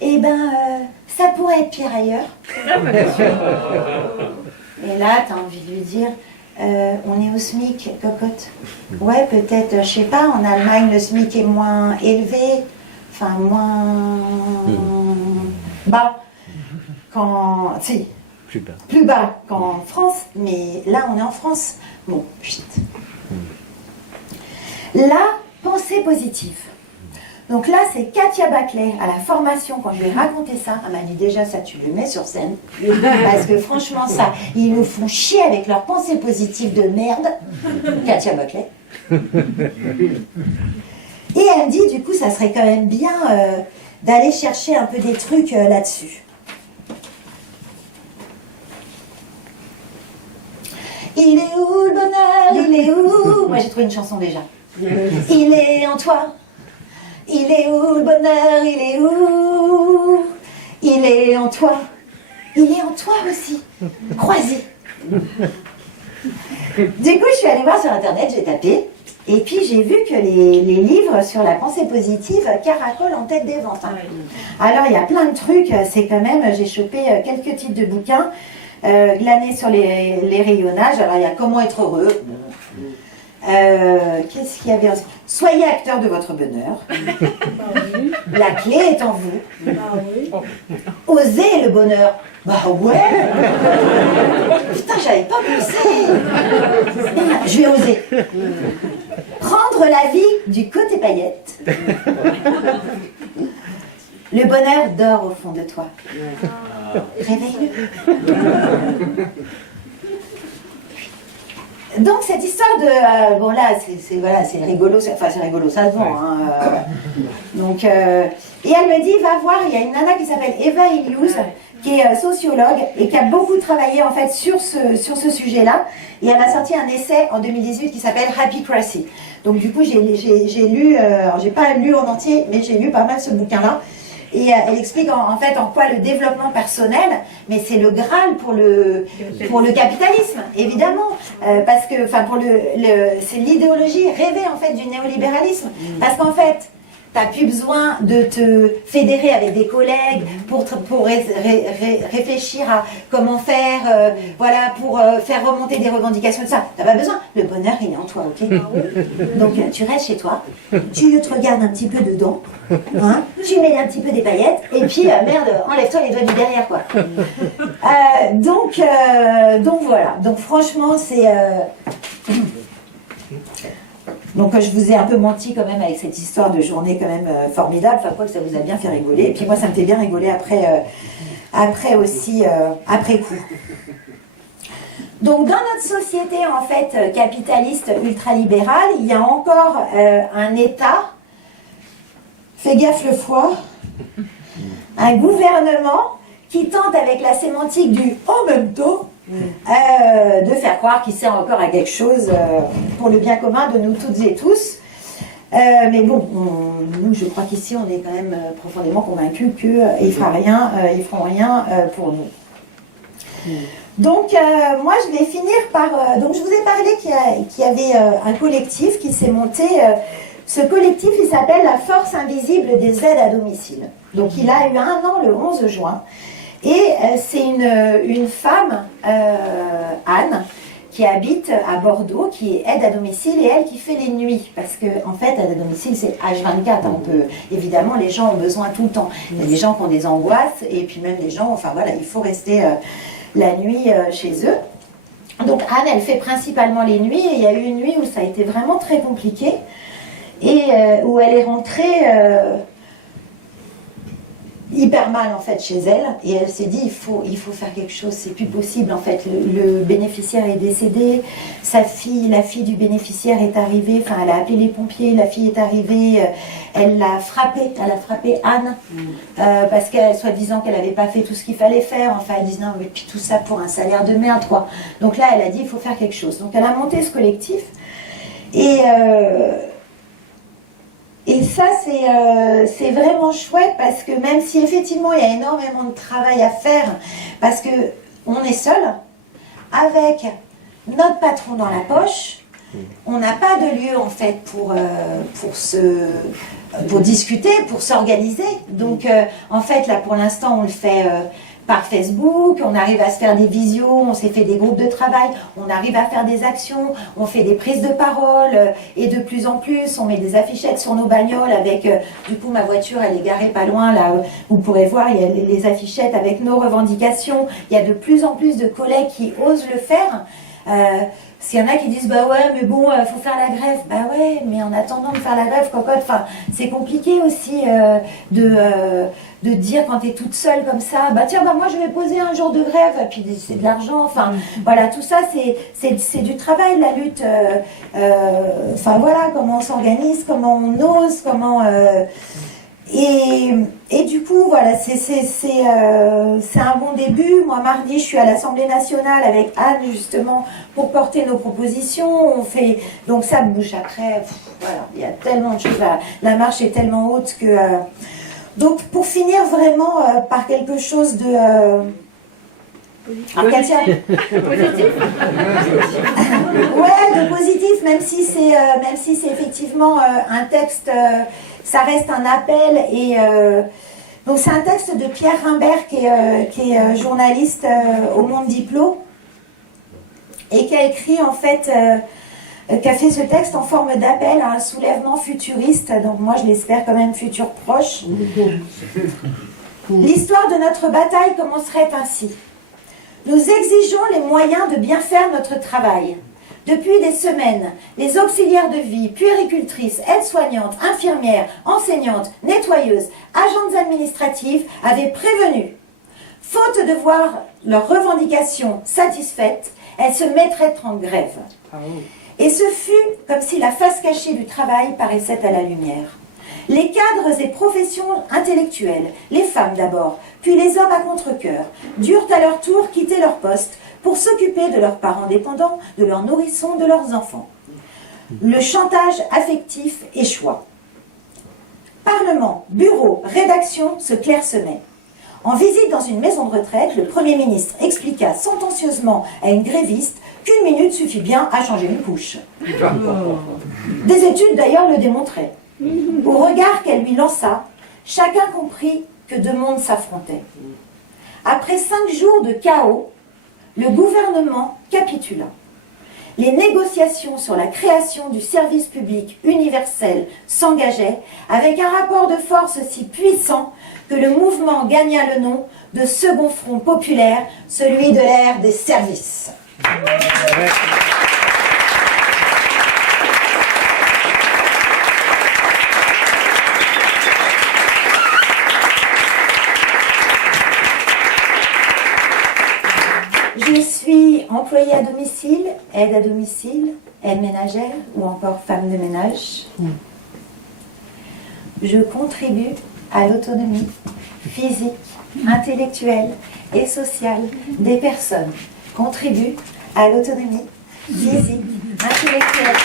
eh ben, ça pourrait être pire ailleurs. Et là, t'as envie de lui dire, on est au SMIC, cocotte. Ouais, peut-être, je sais pas, en Allemagne, le SMIC est moins élevé, enfin, moins bas. Si, plus bas qu'en France, mais là, on est en France. Bon, chut. La pensée positive. Donc là, c'est Katia Baclay, à la formation, quand je lui ai raconté ça, elle m'a dit déjà, ça tu le mets sur scène. Parce que franchement, ça, ils nous font chier avec leurs pensées positives de merde. Katia Baclay. Et elle me dit, du coup, ça serait quand même bien d'aller chercher un peu des trucs là-dessus. Il est où le bonheur? Il est où? Moi, j'ai trouvé une chanson déjà. Il est en toi. Il est où le bonheur? Il est où? Il est en toi. Il est en toi aussi. Croisé. Du coup, je suis allée voir sur Internet, j'ai tapé. Et puis, j'ai vu que les livres sur la pensée positive caracolent en tête des ventes. Alors, il y a plein de trucs. C'est quand même, j'ai chopé quelques titres de bouquins glanés sur les rayonnages. Alors, il y a Comment être heureux. Qu'est-ce qu'il y avait aussi? Soyez acteur de votre bonheur. La clé est en vous. Osez le bonheur. Bah ouais. Putain, j'avais pas pensé. Je vais oser. Prendre la vie du côté paillette. Le bonheur dort au fond de toi. Réveille-le. Donc cette histoire de... bon là, c'est rigolo, c'est rigolo, ça se vend. Hein, donc, et elle me dit, va voir, il y a une nana qui s'appelle Eva Illouz, qui est sociologue et qui a beaucoup travaillé en fait sur ce sujet-là. Et elle a sorti un essai en 2018 qui s'appelle Happycracy. Donc du coup, j'ai lu, alors j'ai pas lu en entier, mais j'ai lu pas mal ce bouquin-là. Et elle explique en fait en quoi le développement personnel, mais c'est le Graal pour le capitalisme, évidemment, parce que, enfin, c'est l'idéologie rêvée en fait du néolibéralisme, parce qu'en fait, t'as plus besoin de te fédérer avec des collègues pour réfléchir à comment faire, voilà, pour faire remonter des revendications de ça. T'as pas besoin. Le bonheur, il est en toi, ok? Donc tu restes chez toi, tu te regardes un petit peu dedans, hein, tu mets un petit peu des paillettes, et puis merde, enlève-toi les doigts du derrière, quoi. Donc voilà. Donc franchement, c'est donc je vous ai un peu menti quand même avec cette histoire de journée quand même formidable, enfin quoi que ça vous a bien fait rigoler, et puis moi ça me fait bien rigoler après aussi, après coup. Donc dans notre société en fait capitaliste ultralibérale, il y a encore un État, fais gaffe le foie, un gouvernement qui tente avec la sémantique du « en même temps » de faire croire qu'il sert encore à quelque chose pour le bien commun de nous toutes et tous. Mais bon, nous, je crois qu'ici, on est quand même profondément convaincus qu'ils ne feront rien pour nous. Donc, moi, je vais finir par... donc, je vous ai parlé qu'il y avait un collectif qui s'est monté. Ce collectif, il s'appelle la Force Invisible des Aides à Domicile. Donc, il a eu 1 an le 11 juin. Et c'est une femme, Anne, qui habite à Bordeaux, qui est aide à domicile, et elle qui fait les nuits. Parce que, en fait, aide à domicile, c'est H24. Hein, évidemment, les gens ont besoin tout le temps. Il y a des gens qui ont des angoisses, et puis même des gens, enfin voilà, il faut rester la nuit chez eux. Donc Anne, elle fait principalement les nuits, et il y a eu une nuit où ça a été vraiment très compliqué, et où elle est rentrée hyper mal en fait chez elle, et elle s'est dit il faut faire quelque chose, c'est plus possible en fait. Le bénéficiaire est décédé, la fille du bénéficiaire est arrivée, enfin elle a appelé les pompiers, la fille est arrivée, elle a frappé Anne parce qu'elle, soi-disant qu'elle n'avait pas fait tout ce qu'il fallait faire, enfin elle dit non mais puis tout ça pour un salaire de merde quoi. Donc là elle a dit il faut faire quelque chose, donc elle a monté ce collectif, et ça, c'est vraiment chouette, parce que même si effectivement il y a énormément de travail à faire, parce qu'on est seul, avec notre patron dans la poche, on n'a pas de lieu en fait pour discuter, pour s'organiser. Donc en fait là pour l'instant on le fait par Facebook, on arrive à se faire des visios, on s'est fait des groupes de travail, on arrive à faire des actions, on fait des prises de parole, et de plus en plus on met des affichettes sur nos bagnoles avec, du coup ma voiture elle est garée pas loin là, vous pourrez voir, il y a les affichettes avec nos revendications, il y a de plus en plus de collègues qui osent le faire. S'il y en a qui disent bah ouais mais bon faut faire la grève, bah ouais mais en attendant de faire la grève cocotte, enfin c'est compliqué aussi de dire quand tu es toute seule comme ça, bah tiens bah moi je vais poser un jour de grève, et puis c'est de l'argent, enfin voilà, tout ça c'est du travail, la lutte, enfin voilà, comment on s'organise, comment on ose, comment et du coup voilà, c'est un bon début. Moi mardi je suis à l'Assemblée nationale avec Anne justement pour porter nos propositions, on fait donc ça bouge après, voilà, il y a tellement de choses, la marche est tellement haute que donc pour finir vraiment par quelque chose de Positif. ouais, de positif, même si c'est effectivement un texte, ça reste un appel, et donc c'est un texte de Pierre Rimbert qui est journaliste au Monde Diplo, et qui a écrit en fait qui a fait ce texte en forme d'appel à un soulèvement futuriste, donc moi je l'espère quand même futur proche. L'histoire de notre bataille commencerait ainsi. Nous exigeons les moyens de bien faire notre travail. Depuis des semaines, les auxiliaires de vie, puéricultrices, aides-soignantes, infirmières, enseignantes, nettoyeuses, agentes administratives avaient prévenu. Faute de voir leurs revendications satisfaites, elles se mettraient en grève. Et ce fut comme si la face cachée du travail paraissait à la lumière. Les cadres et professions intellectuelles, les femmes d'abord, puis les hommes à contre-cœur, durent à leur tour quitter leur poste pour s'occuper de leurs parents dépendants, de leurs nourrissons, de leurs enfants. Le chantage affectif échoua. Parlement, bureau, rédaction se clairsemaient. En visite dans une maison de retraite, le Premier ministre expliqua sentencieusement à une gréviste qu'1 minute suffit bien à changer une couche. Des études d'ailleurs le démontraient. Au regard qu'elle lui lança, chacun comprit que deux mondes s'affrontaient. Après 5 jours de chaos, le gouvernement capitula. Les négociations sur la création du service public universel s'engageaient avec un rapport de force si puissant que le mouvement gagna le nom de Second Front populaire, celui de l'ère des services. Je suis employée à domicile, aide ménagère ou encore femme de ménage. Je contribue à l'autonomie physique, intellectuelle et sociale des personnes. Contribue à l'autonomie physique, intellectuelle.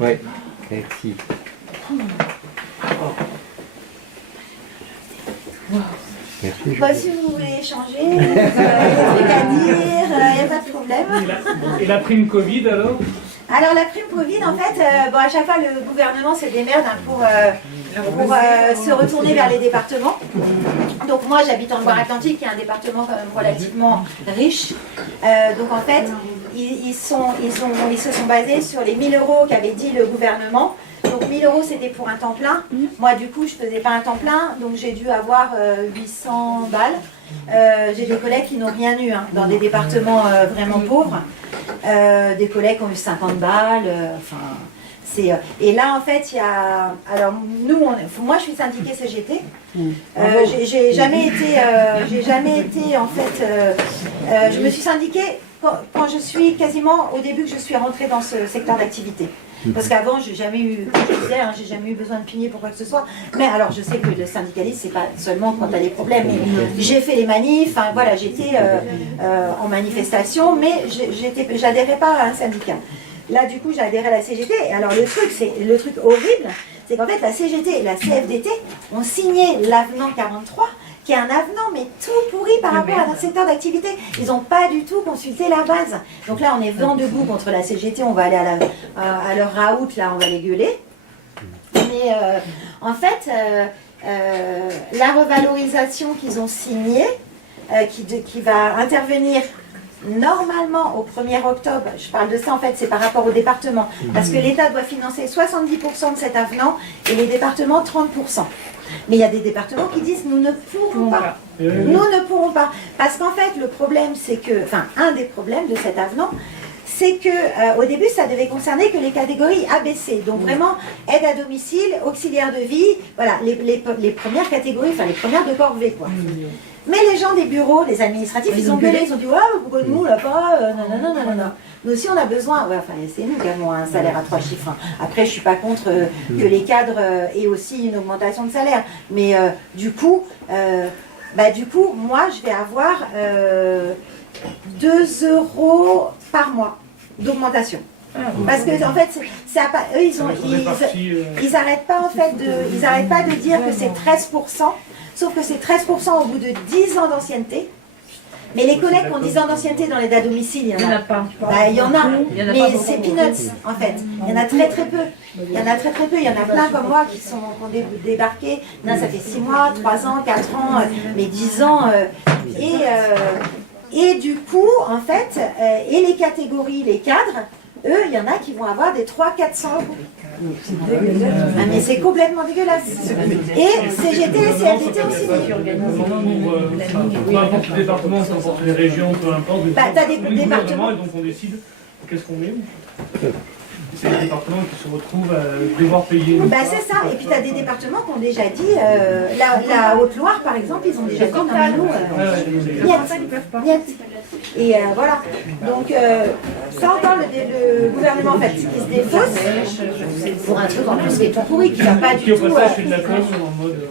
Ouais, merci. Merci. Bah, si vous voulez échanger, il y a des trucs à dire, il n'y a pas de problème. Et la prime Covid alors? Alors la prime Covid, en fait, bon, à chaque fois le gouvernement se démerde hein, pour se retourner vers les départements. Donc moi j'habite en Loire-Atlantique, qui est un département quand même relativement riche. Donc en fait, ils se sont basés sur les 1 000 € qu'avait dit le gouvernement. Donc 1 000 € c'était pour un temps plein. Moi du coup je faisais pas un temps plein, donc j'ai dû avoir 800 balles. J'ai des collègues qui n'ont rien eu hein, dans des départements vraiment pauvres. Des collègues qui ont eu 50 balles. Et là en fait il y a. Alors nous, moi je suis syndiquée CGT. J'ai jamais été en fait. Je me suis syndiquée quand je suis quasiment au début que je suis rentrée dans ce secteur d'activité. Parce qu'avant, j'ai jamais eu, comme je disais, j'ai jamais eu besoin de pigner pour quoi que ce soit. Mais alors, je sais que le syndicalisme, c'est pas seulement quand tu as des problèmes. Mais j'ai fait les manifs, enfin voilà, j'étais en manifestation, mais j'adhérais pas à un syndicat. Là, du coup, j'ai adhéré à la CGT. Et alors, le truc horrible, c'est qu'en fait, la CGT et la CFDT ont signé l'avenant 43, qui est un avenant, mais tout pourri par rapport à notre secteur d'activité. Ils n'ont pas du tout consulté la base. Donc là, on est vent debout contre la CGT, on va aller à leur raout, là, on va les gueuler. Mais en fait, la revalorisation qu'ils ont signée, qui va intervenir normalement au 1er octobre, je parle de ça en fait, c'est par rapport au département, parce que l'État doit financer 70% de cet avenant et les départements 30%. Mais il y a des départements qui disent nous ne pourrons pas. Nous ne pourrons pas. Parce qu'en fait, le problème, c'est que, enfin, un des problèmes de cet avenant, c'est que au début, ça devait concerner que les catégories ABC. Donc vraiment, aide à domicile, auxiliaire de vie, voilà, les premières catégories, enfin les premières de corvée, quoi. Mais les gens des bureaux, les administratifs, ils ont gueulé, ils ont dit ouais, pourquoi nous, là pas, non. Nous aussi, on a besoin, ouais, enfin, c'est nous qui avons un salaire à 3 chiffres. Hein. Après, je suis pas contre que les cadres aient aussi une augmentation de salaire. Mais du coup, moi, je vais avoir 2 € par mois d'augmentation. Parce que en fait, eux, ils n'arrêtent pas en fait de dire que c'est 13%. Sauf que c'est 13% au bout de 10 ans d'ancienneté. Mais les collègues qui ont 10 ans d'ancienneté dans l'aide à domicile, il y en a pas. Il y en a, mais c'est peanuts en fait. Il y en a très peu. Il y en a très peu. Il y en a plein comme moi qui ont débarqué. Ça fait 6 mois, 3 ans, 4 ans, mais 10 ans. Et du coup, en fait, et les catégories, les cadres, eux, il y en a qui vont avoir des 300-400 €. Ah, mais c'est complètement dégueulasse. Et CGT et CFDT aussi. Peu importe le département, peu importe les régions, peu importe. T'as des départements. Et donc on décide qu'est-ce qu'on met. C'est les départements qui se retrouvent à devoir payer. C'est ça. Et puis tu as des départements qui ont déjà dit, la Haute-Loire par exemple, ils ont déjà dit niet. Et voilà. Donc ça encore le gouvernement en fait qui se défausse pour un truc en plus qui est tout pourri, qui va pas du tout.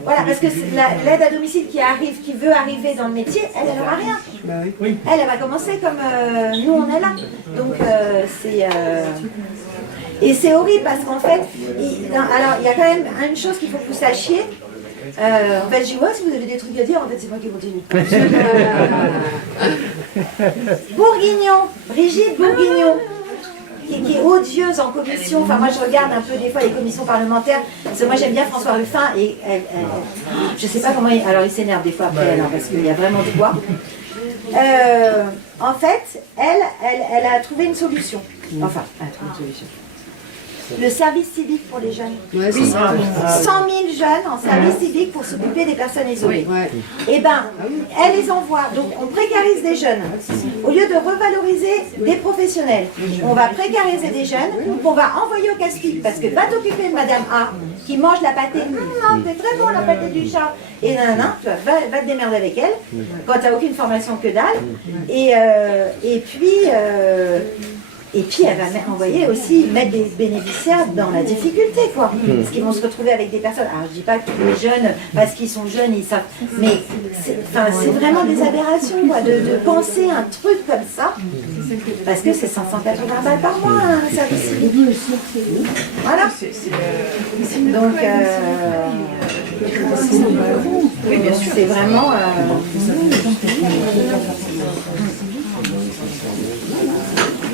Voilà, parce que l'aide à domicile qui veut arriver dans le métier, elle n'aura rien. Elle va commencer comme nous on est là. Donc c'est. Et c'est horrible parce qu'en fait, il y a quand même une chose qu'il faut que vous sachiez. En fait, je dis, ouais, si vous avez des trucs à dire, en fait, c'est moi qui continue. Bourguignon, Brigitte Bourguignon, qui est odieuse en commission. Enfin, moi, je regarde un peu des fois les commissions parlementaires, parce que moi, j'aime bien François Ruffin, et je sais pas comment alors il s'énerve des fois après, alors, parce qu'il y a vraiment du bois. En fait, elle a trouvé une solution. Enfin, elle a trouvé une solution. Le service civique pour les jeunes. 100 000 jeunes en service civique pour s'occuper des personnes isolées. Et ben, elle les envoie. Donc, on précarise des jeunes. Au lieu de revaloriser des professionnels, on va précariser des jeunes, on va envoyer au casse-pipe. Parce que va t'occuper de Madame A, qui mange la pâtée. Non, c'est très bon la pâtée du chat. Et va te démerder avec elle, quand t'as aucune formation que dalle. Et puis... Et puis elle va envoyer aussi mettre des bénéficiaires dans la difficulté, quoi. Parce qu'ils vont se retrouver avec des personnes. Alors je dis pas que tous les jeunes, parce qu'ils sont jeunes, ils savent. Mais c'est vraiment des aberrations, quoi, de penser un truc comme ça. Parce que c'est 580 balles par mois, un service civique. Voilà. Donc c'est vraiment.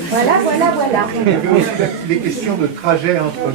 Voilà. Il y avait aussi les questions de trajet entre les